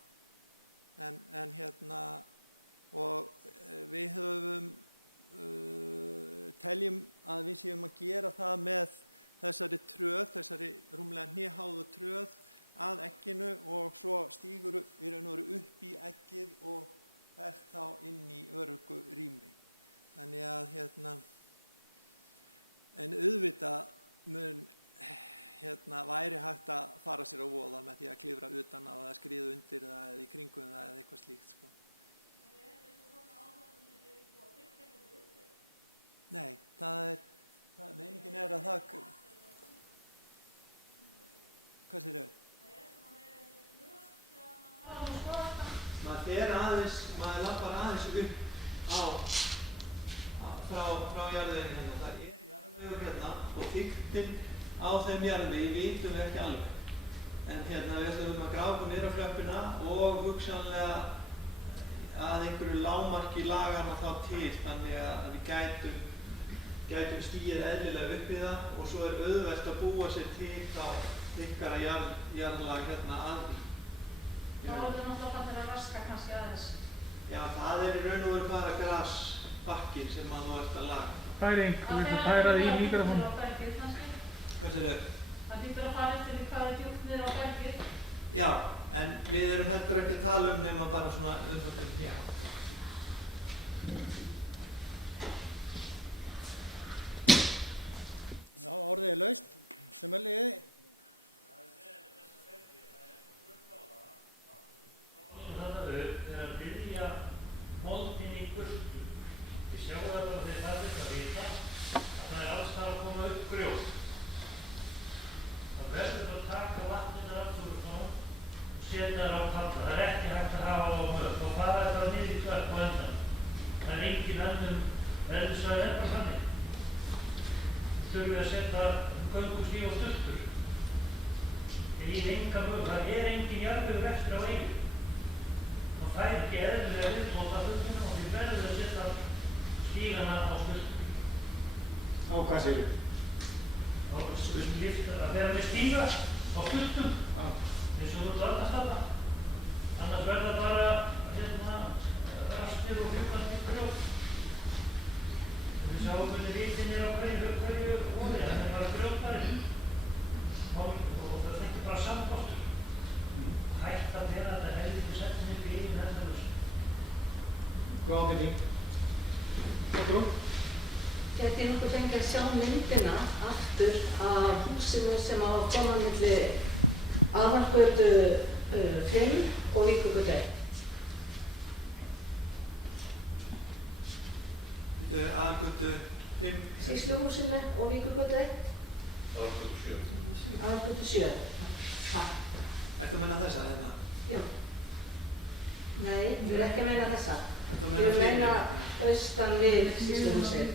Og við teljum að við séum að gera það með þessari tröð, þessari rúmlega hnéháðu tröð að egginu og svo stígur í raun og veru upp í eggið og er þá inn í öruggu rými. Þannig að en auðvitað væri hægt að fara sér á voða með því að klifra utan á það, skríða undir það eða í kringum það eða eitthvað slíkt, sko. Nei, meiningin er að það... Hvað segirðu? Maður lappar aðeins upp frá jarðveginum hérna. Það er jarðvegur hérna og þykktin á þeim jarðvegi vitum við ekki alveg. En við ætlum að grafa niður á klöppina og hugsanlega að einhverju lágmarki lagana þá til, þannig að við gætum stigið eðlilega upp í það og svo er auðvelt að búa sér til þá þykkara jarðlag hérna að því. Þá er það náttúrulega fannir að raska kannski aðeins. Já, það er í raun og veru bara grasbakki sem þú ert að laga. Færing, þú viltu færa því í mikrofón. Hvað sér þau? Það hlýtur að fara eftir hvað er djúpt niður á bergið. Já, en við erum heldur ekki að tala nema bara svona umhverfum. Já, orðið er laust. Sömuleiðis. Þurfum við að setja göngustíg og stuttur. Það er engin jarðvegur eftir á eyju. Það fær ekki eðlilega viðbót af fuglina og því verður að setja stígana á stuttur. Og Hvað segir þú? Að vera með stíga á stuttum, eins og þú alltaf stafla. Annars verða bara rastir og fjúkandi grjót. Við sjáum hvernig hitinn á hverju óri, það er bara grjótbæri. Og það er ekki bara samkostur. Hægt að vera þetta helviti settin upp í eigin endalaus. Hvað á byggjum? Hvað þú? Gæti nokkuð fengið að sjá myndina aftur af húsinu sem á að koma milli Aðalgötu 5 og Víkurgötu 1. Þetta er Aðalgötu 5. Sýsluhúsinu og Víkurgötu 1. Aðalgötu 7. Ertu að meina þessa hérna? Já. Nei, ég er ekki að meina þessa. Ertu að Ég meina er að meina fyrir? austan við sýsluhúsið.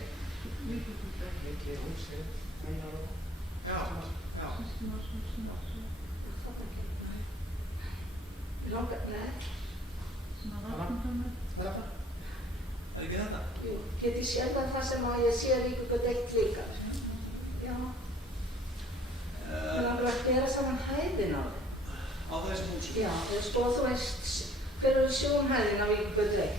Já, já. Nei. Þetta? Er ekki þetta? Jú, get ég séð það sem að ég sé Víkurgötu 1 líka? Já. Mér langar að bera saman hæðin á þig. Á þessum húsum? Já, þú veist, hver eru sjónhæðin á Víkurgötu 1?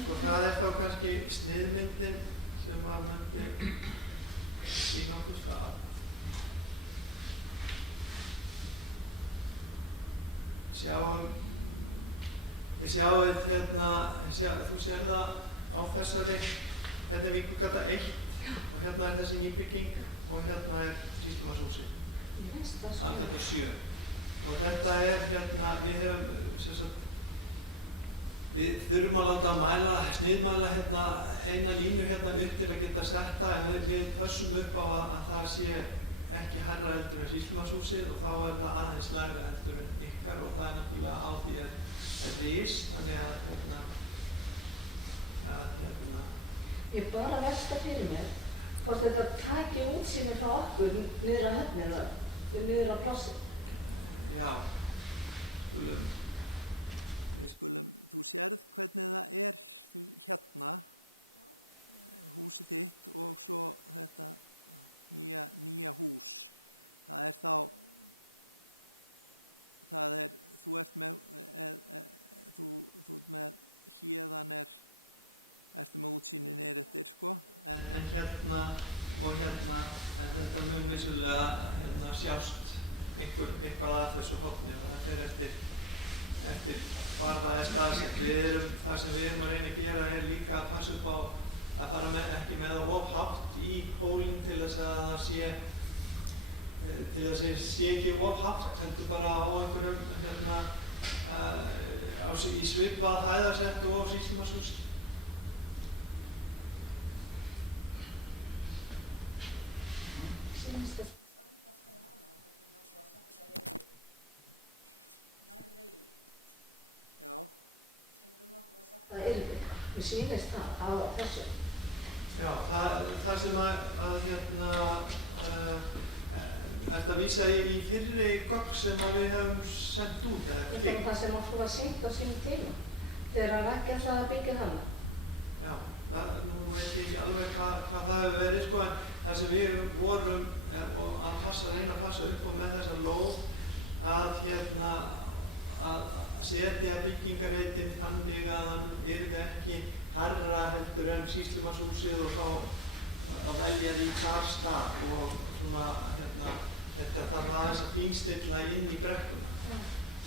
Sko það er þá kannski sniðmyndin sem að myndi sýna okkur það. Þið sjáuð hérna, þú sér það á þessari, hérna er Víkurgata 1 og hérna er þessi nýbygging og hérna er sýslumannshúsið, Aðalgata 7. Og þetta er hérna, við hefum, sem sagt, við þurfum að láta sniðmæla hérna eina línu hérna upp til að geta setta en við pössum upp á að það sé ekki hærra heldur en sýslumannshúsið og þá er það aðeins lægra heldur en ykkar og það er náttúrulega á því er rís, þannig að Ég bara velta fyrir mér hvort þetta taki útsýni frá okkur niður á höfninu, niður á plássið. Já, þú sérð hvernig það er hérna, húsið þitt og svo þetta nýja hús. Það er þá, þú ert með héðan ertu með útsýni niður eftir sko, en hérna og hérna, en þetta mun vissulega sjást eitthvað að þessu horni og það fer eftir hvar það er staðsett. Það sem við erum að reyna að gera er líka að passa upp á að fara ekki með það of hátt í hólinn til þess að það sé ekki of hátt, heldur bara á einhverjum í svipað hæðarsett og á sýslumannshúsið. Já. Hefur nokkuð að sagt að yrði? Mér sýnist það á þessu. Já, það sem ert að vísa í fyrri gögn sem við hefum sendt út eða Þetta var það sem okkur var sýnt á sínum tíma þegar að Raggi ætlaði að byggja þarna. Já, nú veit ég ekki alveg hvað það hefur verið sko, en það sem við vorum að reyna að passa upp á með þessa lóð að setja byggingareitin þannig að hann yrði ekki hærra heldur en sýslumannshúsið og þá að velja því þar stað og svona þetta þarf aðeins að fínstilla inn í brekkuna.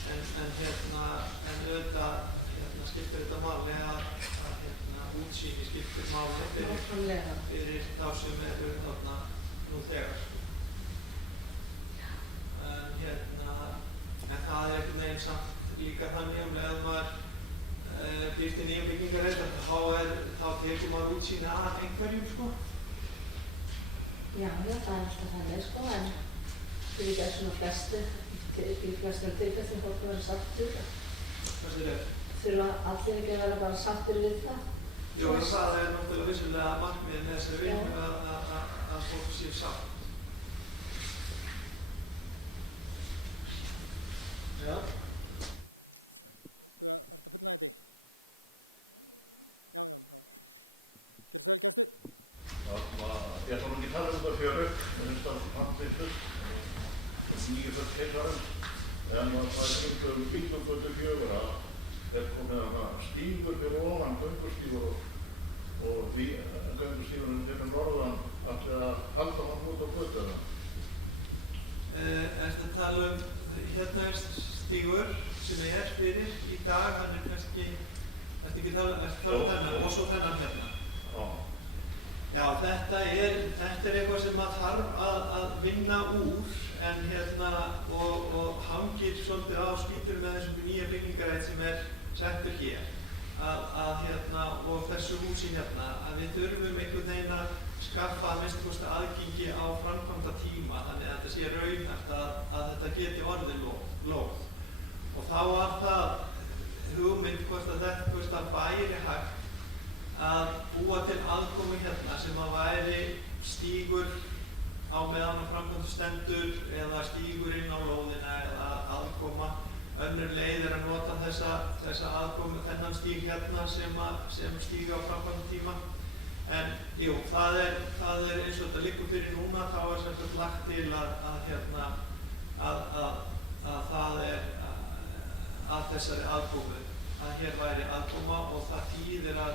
En auðvitað skiptir þetta máli að útsýni skiptir máli fyrir þá sem eru þarna nú þegar. En það er einhvern veginn samt líka þannig um leið að maður býr til nýjan byggingarreit þá tekur maður útsýni af einhverjum sko. Já, það er alltaf þannig sko, en það er svona í flestum tilfellum fólk að vera sátt við það. Hvað segir þau? Þurfa allir ekki að vera bara sáttir við það? Jú, það er náttúrulega vissulega markmiðið með þessari vinnu að fólk sé sátt. Já. Er þetta fullnægjandi? Já. Gjörðu svo vel, gestur. Ég ætla nú ekki að tala þetta fyrir upp, mér finnst það handlitlu, nýju þörf keisarans, en það kringum Víkurgötu 4 komið stígur fyrir ofan göngustígur og göngustígurinn fyrir norðan allir að halda hann út á götu. Ertu að tala hérna stígur sem fyrir í dag, hann kannski, ertu ekki að tala þennan og svo þennan hérna? Já, þetta er eitthvað sem maður þarf að vinna úr en og hangir svolítið á spýtur með þessum nýja byggingarætt sem settur hér og þessu húsi að við þurfum einhvern veginn að skaffa að minnsta kosti aðgengi á framkvæmda tíma þannig að þetta sé raunhæft að þetta geti orðið lóð. Og þá var það hugmynd hvort það væri hægt að búa til aðkomu sem að væri stígur á meðan á framkvæmdu stendur eða stígur inn á lóðina eða aðkoma. Önnur leið að nota þessa aðkomu, þennan stíg sem stíg á framkvæmdu tíma. En jú, það er eins og þetta liggur fyrir núna, þá sem sagt lagt til að það að þessari aðkomu, að hér væri aðkoma og það þýðir að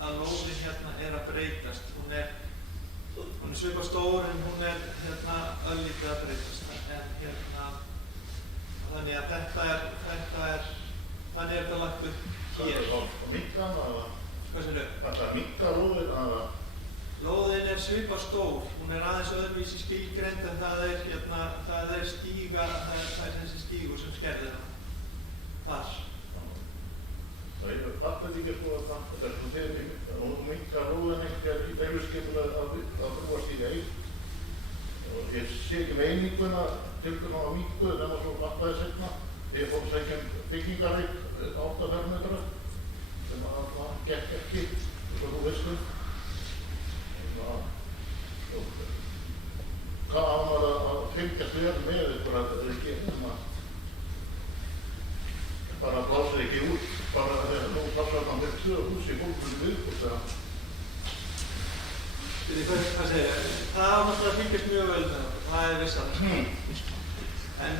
lóðin að breytast. Hún er svipað stór en hún örlítið að breytast. Þannig að þannig er þetta lagt upp hér. Það er að minnka hana? Hvað sér þau? Það er að minnka lóðin hana? Lóðin er svipað stór. Hún er aðeins öðruvísi skilgreind en það er þessi stígur sem skerðir hana. Þar. Það fattar ekki þetta er svo þegar hún minnka lóðin eitthvað í dæmiskeitulega að brúa stíga einn. Ég sé ekki með eininguna til hvernig það var minkuð en svo fattaði seinna. Ég fór að segja byggingareitt 8 fermetra sem það gekk ekki eins og þú veistum. Hvað hann var að fylgjast vel með ykkur að þið getur bara blásið ekki út bara þegar nú passar hann upp 2 hús í fólkum viðbútt Hvað segir ég? Það náttúrulega fylgjast mjög vel með þetta, það er vissan. En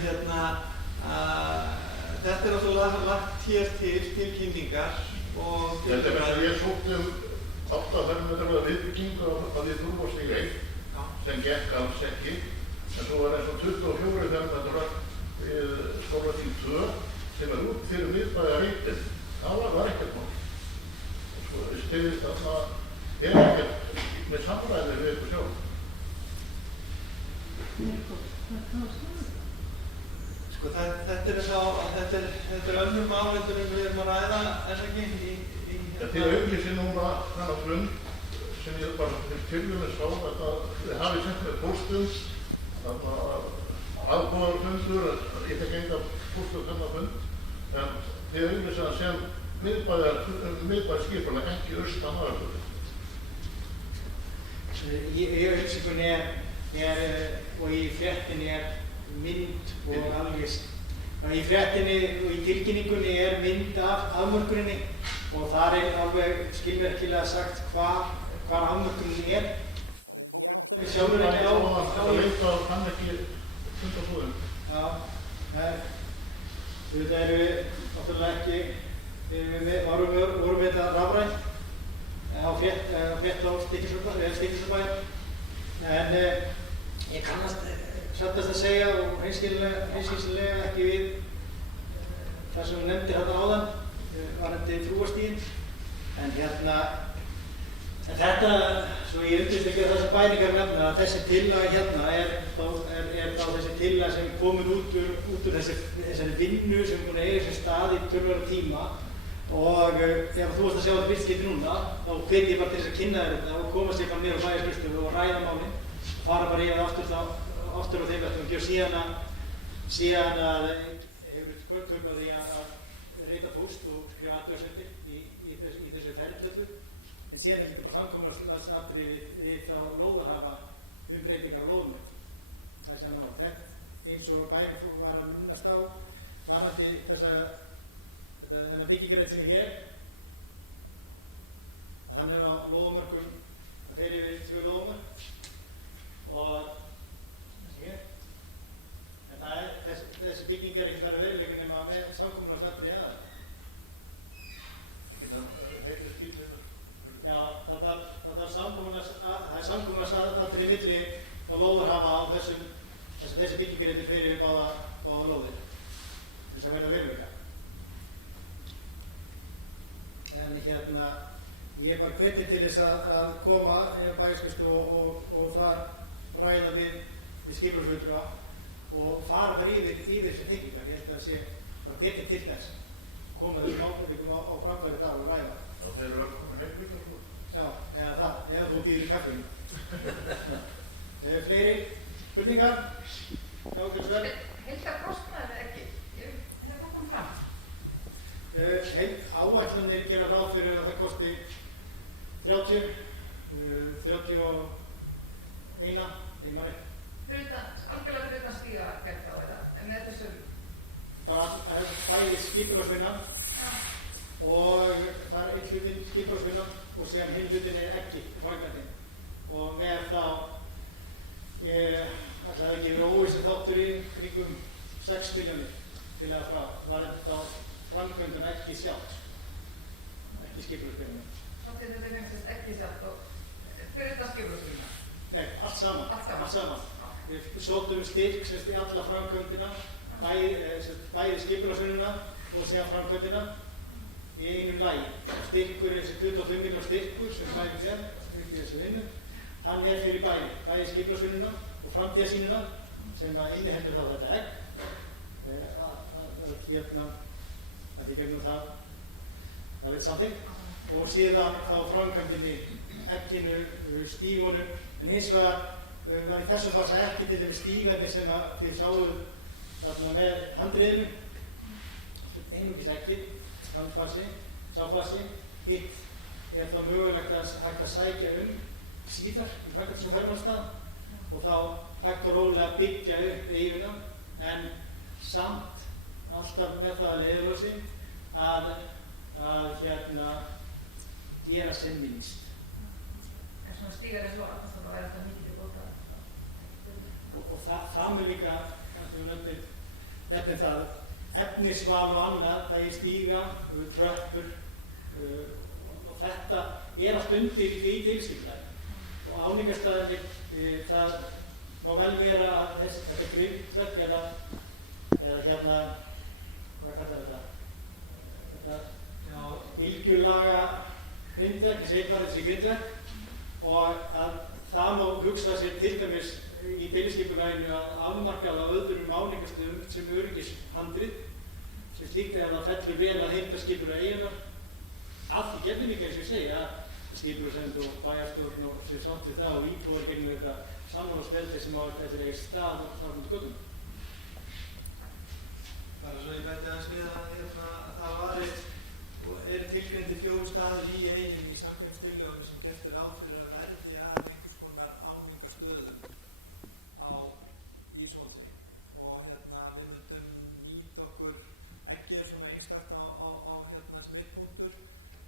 þetta er náttúrulega lagt hér til kynningar og til Þetta er að ég sótti 8 fermetra viðbyggingu að við brúa stíga einn sem gekk alls ekki en svo var eins og 24 fermetra við skólatíð 2 sem var út fyrir miðbæði reitin. Það var ekkert mál. Og svo stiðist þarna ekkert með samræði við ykkur sjálf. Þetta er önnur málheldur en við erum að ræða, er það ekki? Til auglýsi núna þennan fund sem ég bara tilvíðlega sá að þið hafið sendt með póstum aðboðarfundur, ég fekk enga póstum þennan fund en við auglýsa sem miðbæðarskipulag ekki austan aðeins. Í auglýsingunni og í fréttinni mynd og alveg og í fréttinni og í tilkynningunni mynd af afmörkuninni og þar alveg skilmerkilega sagt hvar afmörkuninni Ég átta mig sjálfur ekki á Það veit að hann ekki fundarsúðum. Já, þetta erum við náttúrulega ekki vorum við þetta rafrænt á frétt á Stykkishólmsbæjar en ég kannast sattast að segja og hreinskilnilega ekki við það sem hún nefndi þetta áðan varðandi þrúgarstíginn en þetta, svo ég undirstrika það sem bæningar nefna að þessi tillaga er þá þessi tillaga sem komur út úr þessari vinnu sem búin að eiga sér stað í töluverðan tíma og ef þú varst að sjá þetta fyrstskipti núna þá hvet ég bara til þess að kynna þér þetta og koma sér bara niður á bæjarskrifstofu og ræða málin fara bara yfir aftur á þeim verðum og síðan að hefur tök á því að rita póst og skrifa athugasemdir í þessu ferli en síðan líka bara samkomulagsatriði við þá lóðarhafa breytingar á lóðamörkum. Það sé annar mál. Þetta eins og bæring var að minnast á varðandi þennan byggingarætt sem hér að hann á lóðamörkum Það fer yfir 2 lóðamörk og þessi bygging er ekkert verið veruleikin nema með samkomulagsatriði aðeina. Ekki það heyrir illiður. Já, það er samkomulagsatriði milli og lóðarhafa á þar sem þessi bygging er fyrir báða lóðir til þess að verða veruleika. En ég bara hveti til þess að koma inn á bæjarskrifstofu og þar ræða við skipulagsfulltrúa og fara bara yfir þessi teikningar. Ég held að það sé bara hveti til þess. Koma þessum ábendingum á framfæri þar og ræða. Já, þeir eru velkomin heim líka, sko. Já, eða það, ef þú býður í kaffinu. Fleiri spurningar? Já, Kjölsverð? Heildarkostnaður ekki, hefur það komið fram? Áætlanir gera ráð fyrir að það kosti 31, ég maður rétt. Algjörlega fyrir utan stígagerð þá eða með þessum? Bara bæði skipulagsvinnan og það er einn hlutinn skipulagsvinnan og síðan hinn hlutinn er eggið og framkvæmdin. Og með þá, ætla það ekki verið óvissu þáttur í kringum 6 milljónir til að frá. Var þá framkvæmdina ekki sjálft, ekki skipulagsvinnan. Þetta er fengst ekki sjálft og fyrir utan skipulagsvinnan? Nei, allt saman. Við sótum styrk í alla framkvæmdina, bæði skipulagsvinnuna og síðan framkvæmdina í einum lagi. Styrkur er þessi 25 milljón styrkur sem sæði þér upp í þessu vinnu. Hann er fyrir bæði skipulagsvinnuna og framtíðarsýnina sem inniheldur þá þetta egg. Að því gefnum það verið samþykkt. Og síðan þá framkvæmdinni, egginu, stígunum. En hins vegar var í þessum fasa ekki til dæmis stígarnir sem þið sáuð þarna með handriðinu. Einungis eggið, sá fasi. Hitt er þá mögulegt hægt að sækja síðar í framkvæmdar- og ferðamannastað og þá hægt og rólega byggja upp eiguna en samt alltaf með það að leiðarljósi að gera sem minnst. En svona stígar er svo annars að væri það mikið til bóta? Og það mun líka, þegar við nefnum það, efnisval og annað, bæði stíga, tröppur og þetta er allt undir í deiliskipulagi. Og áningarstaðinir, það má vel vera að þetta grindverk eða hvað kallar þetta? Þetta bylgjulaga grindverk, ég segi bara þessi grindverk, og að það má hugsa sér til dæmis í deiliskipulaginu að afmarka það á öðrum áningarstöðum sem öryggishandrið sem slíkt að það fellur vel að heildarskipulagi eyjunnar. Að því getur líka eins og ég segja að skipulagsnefnd og bæjarstjórn og sér sátt við það og íbúar í gegnum þetta samráðsferli sem á eftir eigi stað og þar mútið göttum. Það er svo ég bæti að segja að það eru tilgreindir 4 staðir í eyjunni í samkeppnistillögunni sem gert er ráð fyrir að verði að einhvers konar áningarstöðum í Svolsey. Og við myndum nýta okkur, ekki er svona einstakt á sem einn punktur,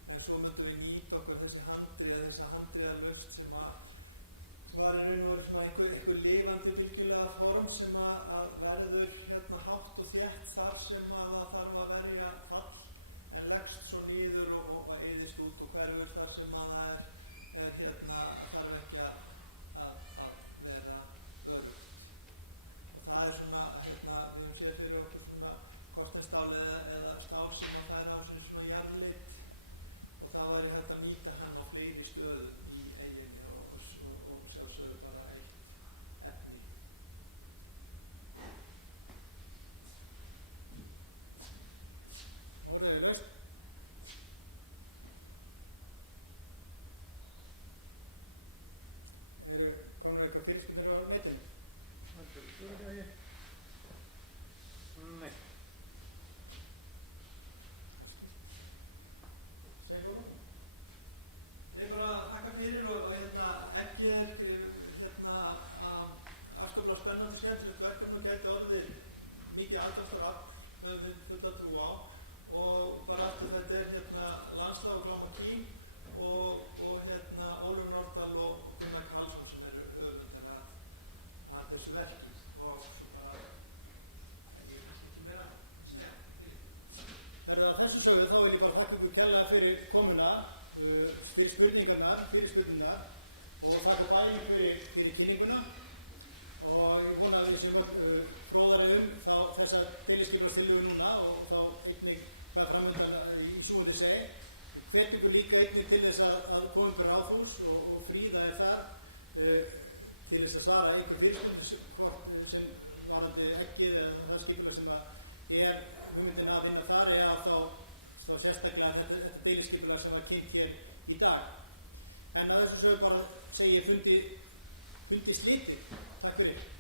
en svo myndum við nýta okkur þessa handriðalaust sem var í raun og veru svona einhver lifandi bylgjulega form sem að verður hátt og þétt þar sem að það þarf að verja fall en leggst svo niður og eyðist út og hverfur þar sem að það þarf ekki að vera öruggt. Og það er svona, við höfum séð fyrir okkur svona korstenstál eða stál sem að það er á svona jarðlit og það væri hægt að nýta hann á fleiri stöðum í eyjunni og sjálfsögðu bara eitt efni. Orðið er laust. Eru komnar eitthvað fyrirspurnir á netinu? Nei. Það er skýrt. Segðu hvað lokum. Ég bara þakka fyrir og ekki er afskaplega spennandi og skemmtilegt verkefni og gæti orðið mikið aðdraftarafl höfum við fulla trú á og bara aftur þetta er landslag og Gláma Kím og hérna Ólöf Nordal og Gunnar Karlsson sem eru höfundar að þessu verki. Og svo bara, ég kannski ekki meira að segja. Herðu, að þessu sögðu þá vil ég bara þakka ykkur kærlega fyrir komuna, fyrir spurningarnar og þakka bæring fyrir kynninguna og ég vona að við séum öll fróðari þessa deiliskipulagstillögu núna og þá einnig hvað framöndan í súandi segi. Ég hvet ykkur líka einnig til þess að koma upp í Ráðhús og Fríða er þar til þess að svara einhver fyrirspurnum hvort sem varandi eggið eða það skipulag sem er hugmyndin að vinna þar eða þá sérstaklega þetta deiliskipulag sem var kynnt hér í dag. En að þessu sögðu bara segi ég fundi slitið. Takk fyrir.